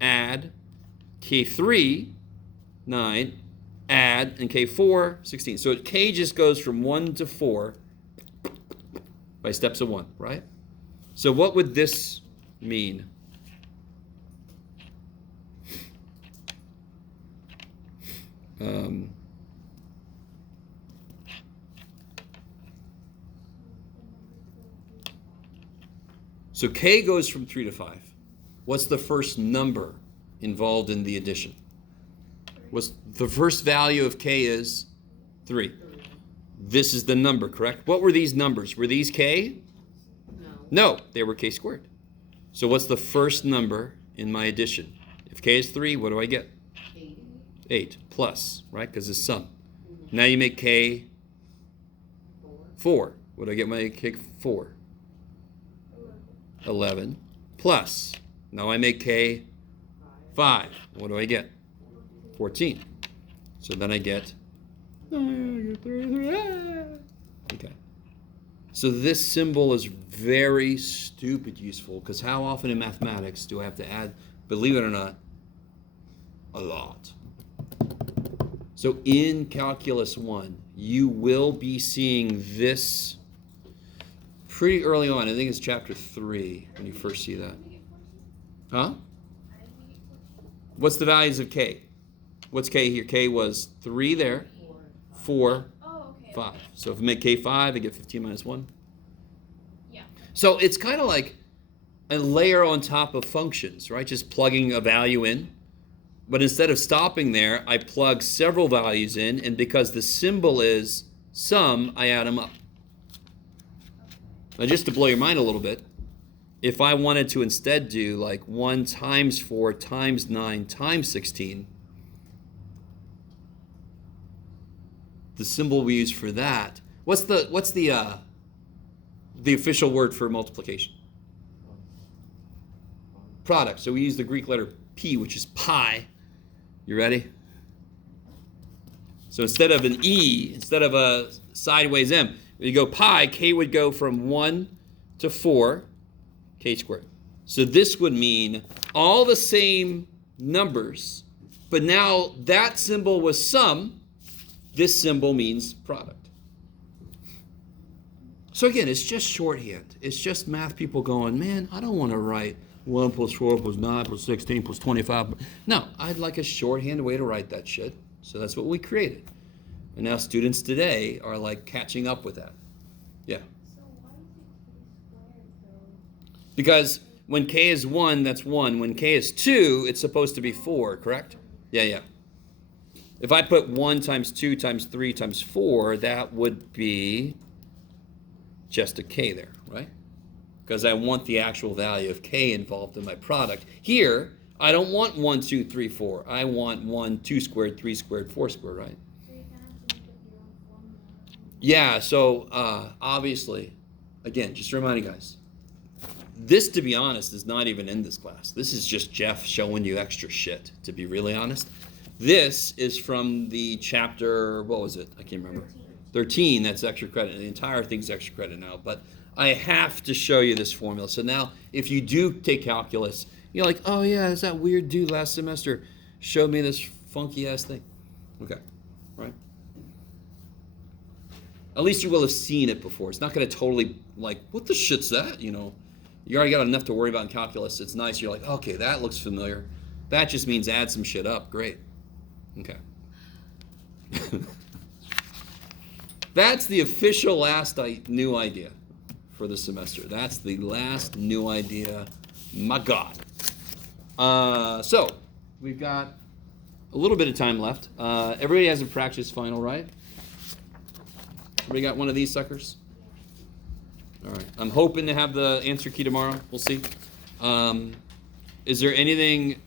Add. K3, 9. Add. And K4, 16. So K just goes from 1 to 4 by steps of 1, right? So what would this mean? So K goes from 3 to 5. What's the first number involved in the addition? What's the first value of K is 3. This is the number, correct? What were these numbers? Were these K? No, they were K squared. So what's the first number in my addition? If K is 3, what do I get? 8 plus, right? Because it's sum. Now you make K 4. What do I get my K 4? 11 plus. Now I make K 5. What do I get? 14. So then I get okay. So this symbol is very stupid useful, because how often in mathematics do I have to add, believe it or not, a lot. So in Calculus 1, you will be seeing this pretty early on. I think it's chapter 3 when you first see that. Huh? What's the values of K? What's K here? K was 3 there, 4, 5. So if I make K 5, I get 15 minus 1. Yeah. So it's kind of like a layer on top of functions, right? Just plugging a value in. But instead of stopping there, I plug several values in, and because the symbol is sum, I add them up. Now, just to blow your mind a little bit, if I wanted to instead do like 1 times 4 times 9 times 16, the symbol we use for that. What's the official word for multiplication? Product. So we use the Greek letter P, which is pi. You ready? So instead of an E, instead of a sideways M, when you go pi, K would go from 1 to 4, K squared. So this would mean all the same numbers, but now that symbol was sum, this symbol means product. So again, it's just shorthand. It's just math people going, man, I don't want to write 1 plus 4 plus 9 plus 16 plus 25. No, I'd like a shorthand way to write that shit. So that's what we created. And now students today are like catching up with that. Yeah. So why is it squared though? Because when K is 1, that's 1. When K is 2, it's supposed to be 4, correct? Yeah. If I put 1 times 2 times 3 times 4, that would be just a K there, right? Because I want the actual value of K involved in my product. Here, I don't want 1, 2, 3, 4. I want 1, 2 squared, 3 squared, 4 squared, right? So you're gonna have to make up your own formula. Yeah, so obviously, again, just reminding guys, this, to be honest, is not even in this class. This is just Jeff showing you extra shit, to be really honest. This is from the chapter, what was it? I can't remember. 13, that's extra credit. The entire thing's extra credit now. But I have to show you this formula. So now, if you do take calculus, you're like, oh yeah, it's that weird dude last semester showed me this funky-ass thing. Okay, right? At least you will have seen it before. It's not going to totally, like, what the shit's that, you know? You already got enough to worry about in calculus. It's nice. You're like, okay, that looks familiar. That just means add some shit up. Great. Okay. That's the official last new idea for the semester. That's the last new idea. My God. So, we've got a little bit of time left. Everybody has a practice final, right? Everybody got one of these suckers? All right. I'm hoping to have the answer key tomorrow. We'll see. Is there anything,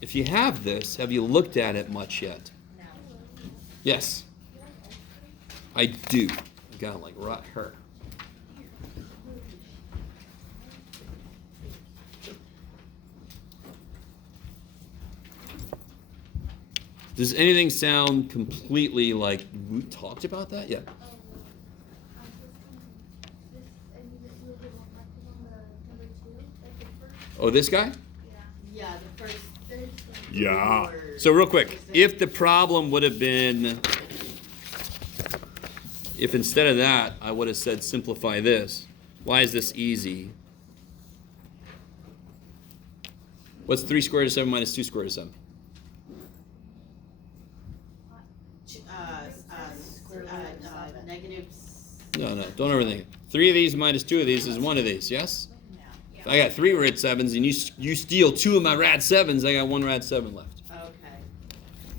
if you have this, have you looked at it much yet? No. Yes. I do. I got it like right here. Does anything sound completely like we talked about that? Yeah. Oh, this guy? Yeah, the first. Yeah. So real quick, if the problem would have been, if instead of that, I would have said simplify this, why is this easy? What's 3 squared of 7 minus 2 squared of 7? Negatives. No, don't overthink it. 3 of these minus 2 of these is 1 of these, yes? If I got 3 rad 7s and you steal 2 of my rad 7s, I got 1 rad 7 left. Okay.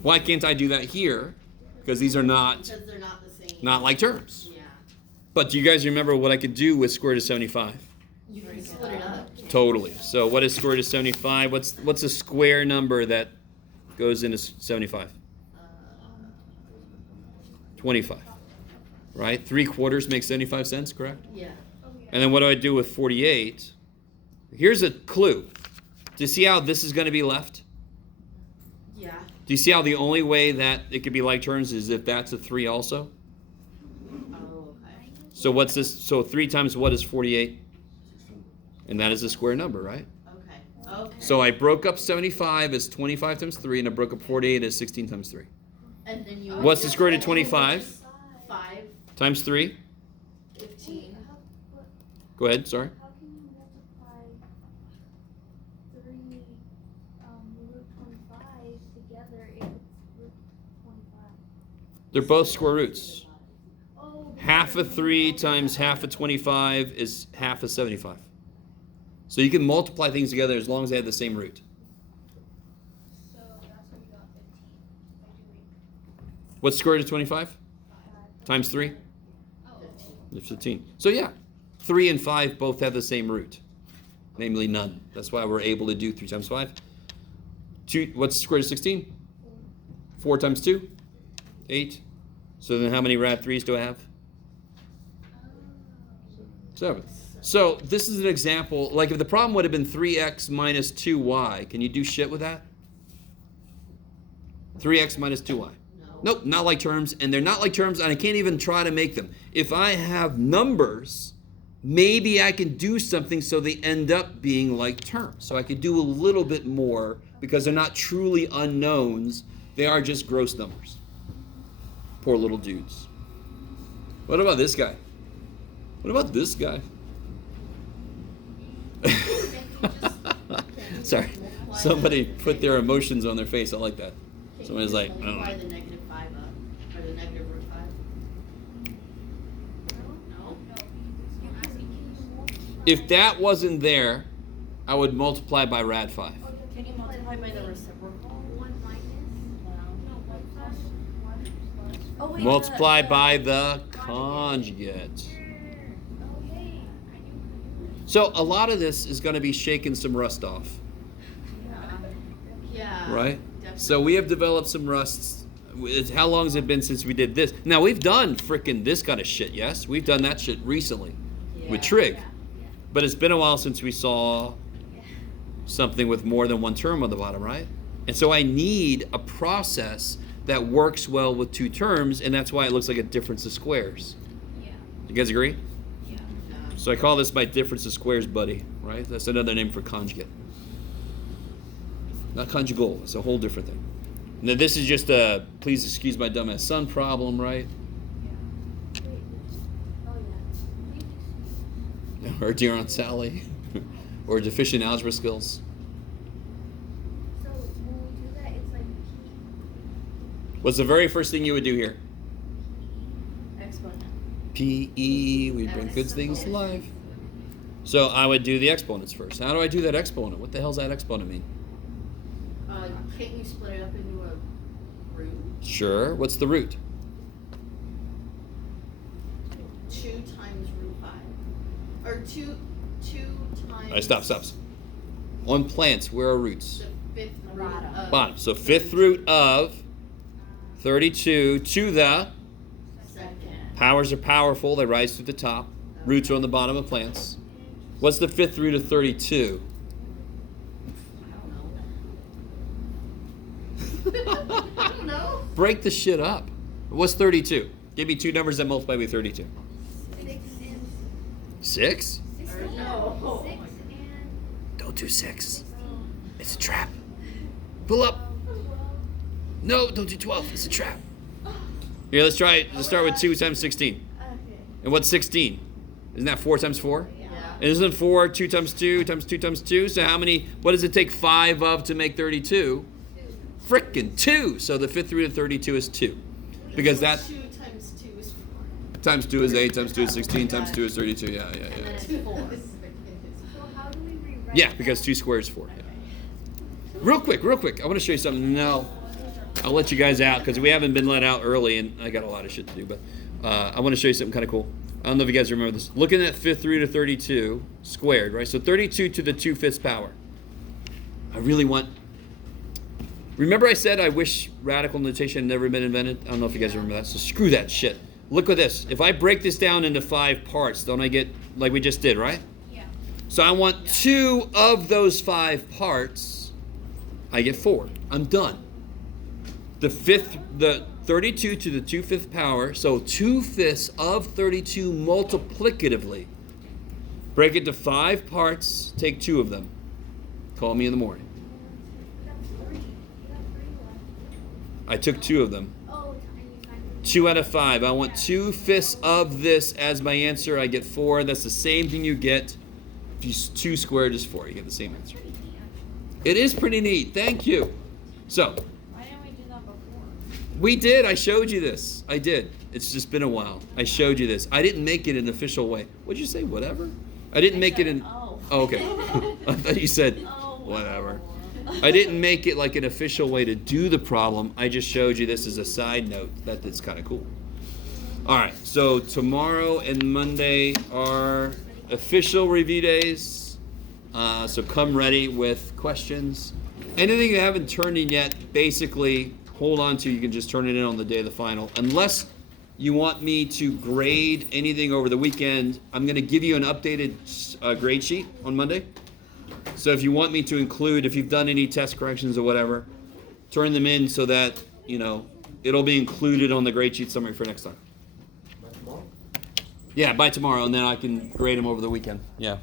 Why can't I do that here? Because these are not Because they're not the same. not like terms. Yeah. But do you guys remember what I could do with square root of 75? You can split it up. Totally. So what is square root of 75? What's a square number that goes into 75? 25. Right? 3/4 makes 75 cents, correct? Yeah. And then what do I do with 48? Here's a clue. Do you see how this is going to be left? Yeah. Do you see how the only way that it could be like terms is if that's a 3 also? Oh, okay. So what's this? So 3 times what is 48? And that is a square number, right? Okay. Okay. So I broke up 75 as 25 times 3, and I broke up 48 as 16 times 3. And then you. What's the square root of 25 5, times 3? 15. Go ahead, sorry. How can you multiply 3 root 25 together if it's root 25? They're both square roots. Oh, Half of 3 times half of 25 is half of 75. So you can multiply things together as long as they have the same root. so that's what you got 15 by doing What's square root of 25? 5. Times 3? Oh, It's 15. So yeah, 3 and 5 both have the same root, namely none. That's why we're able to do 3 times 5. 2. What's the square root of 16? 4 times 2? 8. So then how many rad 3s do I have? 7. So this is an example, like if the problem would have been 3x minus 2y, can you do shit with that? 3x minus 2y. No. Nope, not like terms, and they're not like terms, and I can't even try to make them. If I have numbers, maybe I can do something so they end up being like terms. So I could do a little bit more because they're not truly unknowns, they are just gross numbers. Poor little dudes. What about this guy? What about this guy? Sorry, somebody put their emotions on their face. I like that. Somebody's like, I don't multiply know. the negative 5 up, or the negative root 5? No? If that wasn't there, I would multiply by rad 5. Can you multiply by the reciprocal? 1 minus? No, 1 plus 1 plus. Oh, wait, Multiply by the conjugate. Oh, yay. I knew. So a lot of this is going to be shaking some rust off, Yeah. right? Definitely. So we have developed some rusts. How long has it been since we did this? Now we've done frickin' this kind of shit, yes? We've done that shit recently with Yeah. trig. Yeah. But it's been a while since we saw something with more than one term on the bottom, right? And so I need a process that works well with 2 terms, and that's why it looks like a difference of squares. Yeah. You guys agree? Yeah. So I call this my difference of squares buddy, right? That's another name for conjugate. Not conjugal, it's a whole different thing. Now this is just a, please excuse my dumbass son problem, right? Oh, yeah. Or dear Aunt Sally, or deficient algebra skills. So when we do that, it's like What's the very first thing you would do here? Exponent. PE, we bring good things to life. So I would do the exponents first. How do I do that exponent? What the hell's that exponent mean? Can't you split it up into a root? Sure, what's the root? 2 times root 5. Or 2 times... All right, stop. On plants, where are roots? The 5th root of... Bottom. So 5th root of 32 to the Second. powers are powerful, they rise to the top. Roots are on the bottom of plants. What's the 5th root of 32? I don't know. Break the shit up. What's 32? Give me 2 numbers that multiply by 32. 6? Or no. 6 and Don't do 6. It's a trap. Pull up. No, don't do 12. It's a trap. Here, let's try it. Let's start with 2 times 16. And what's 16? Isn't that 4 times 4? Yeah. And isn't 4 2 times 2 times 2 times 2? So how many, what does it take 5 of to make 32? Frickin' 2. So the 5th root of 32 is 2. Because that 2 times 2 is 4. times 2 is 8, times 2 is 16, times 2 is 32. Yeah. And then it's 4. so how do we rewrite Yeah, that? because 2 squared is 4. Yeah. Real quick. I want to show you something. No, I'll let you guys out because we haven't been let out early and I got a lot of shit to do. But I want to show you something kind of cool. I don't know if you guys remember this. Looking at 5th root of 32 squared, right? So 32 to the 2/5 power. I really want... Remember I said I wish radical notation had never been invented? I don't know if you guys remember that. So screw that shit. Look at this. If I break this down into 5 parts, don't I get, like we just did, right? Yeah. So I want 2 of those 5 parts. I get 4. I'm done. The 32 to the 2/5 power, so 2/5 of 32 multiplicatively. Break it to 5 parts, take 2 of them. Call me in the morning. I took 2 of them. Oh, tiny, tiny. 2 out of 5. I want 2/5 of this as my answer. I get 4. That's the same thing you get if you 2 squared is 4. You get the same answer. It is pretty neat. Thank you. So, Why didn't we do that before? we did. I showed you this. I did. It's just been a while. I showed you this. I didn't make it an official way. What'd you say? Whatever? I didn't make it in... Oh. Oh, okay. I thought you said Oh. whatever. I didn't make it like an official way to do the problem. I just showed you this as a side note. That's kind of cool. All right. So tomorrow and Monday are official review days. So come ready with questions. Anything you haven't turned in yet, basically hold on to. You can just turn it in on the day of the final. Unless you want me to grade anything over the weekend, I'm going to give you an updated grade sheet on Monday. So if you want me to include, if you've done any test corrections or whatever, turn them in so that, it'll be included on the grade sheet summary for next time. By tomorrow? Yeah, by tomorrow, and then I can grade them over the weekend. Yeah.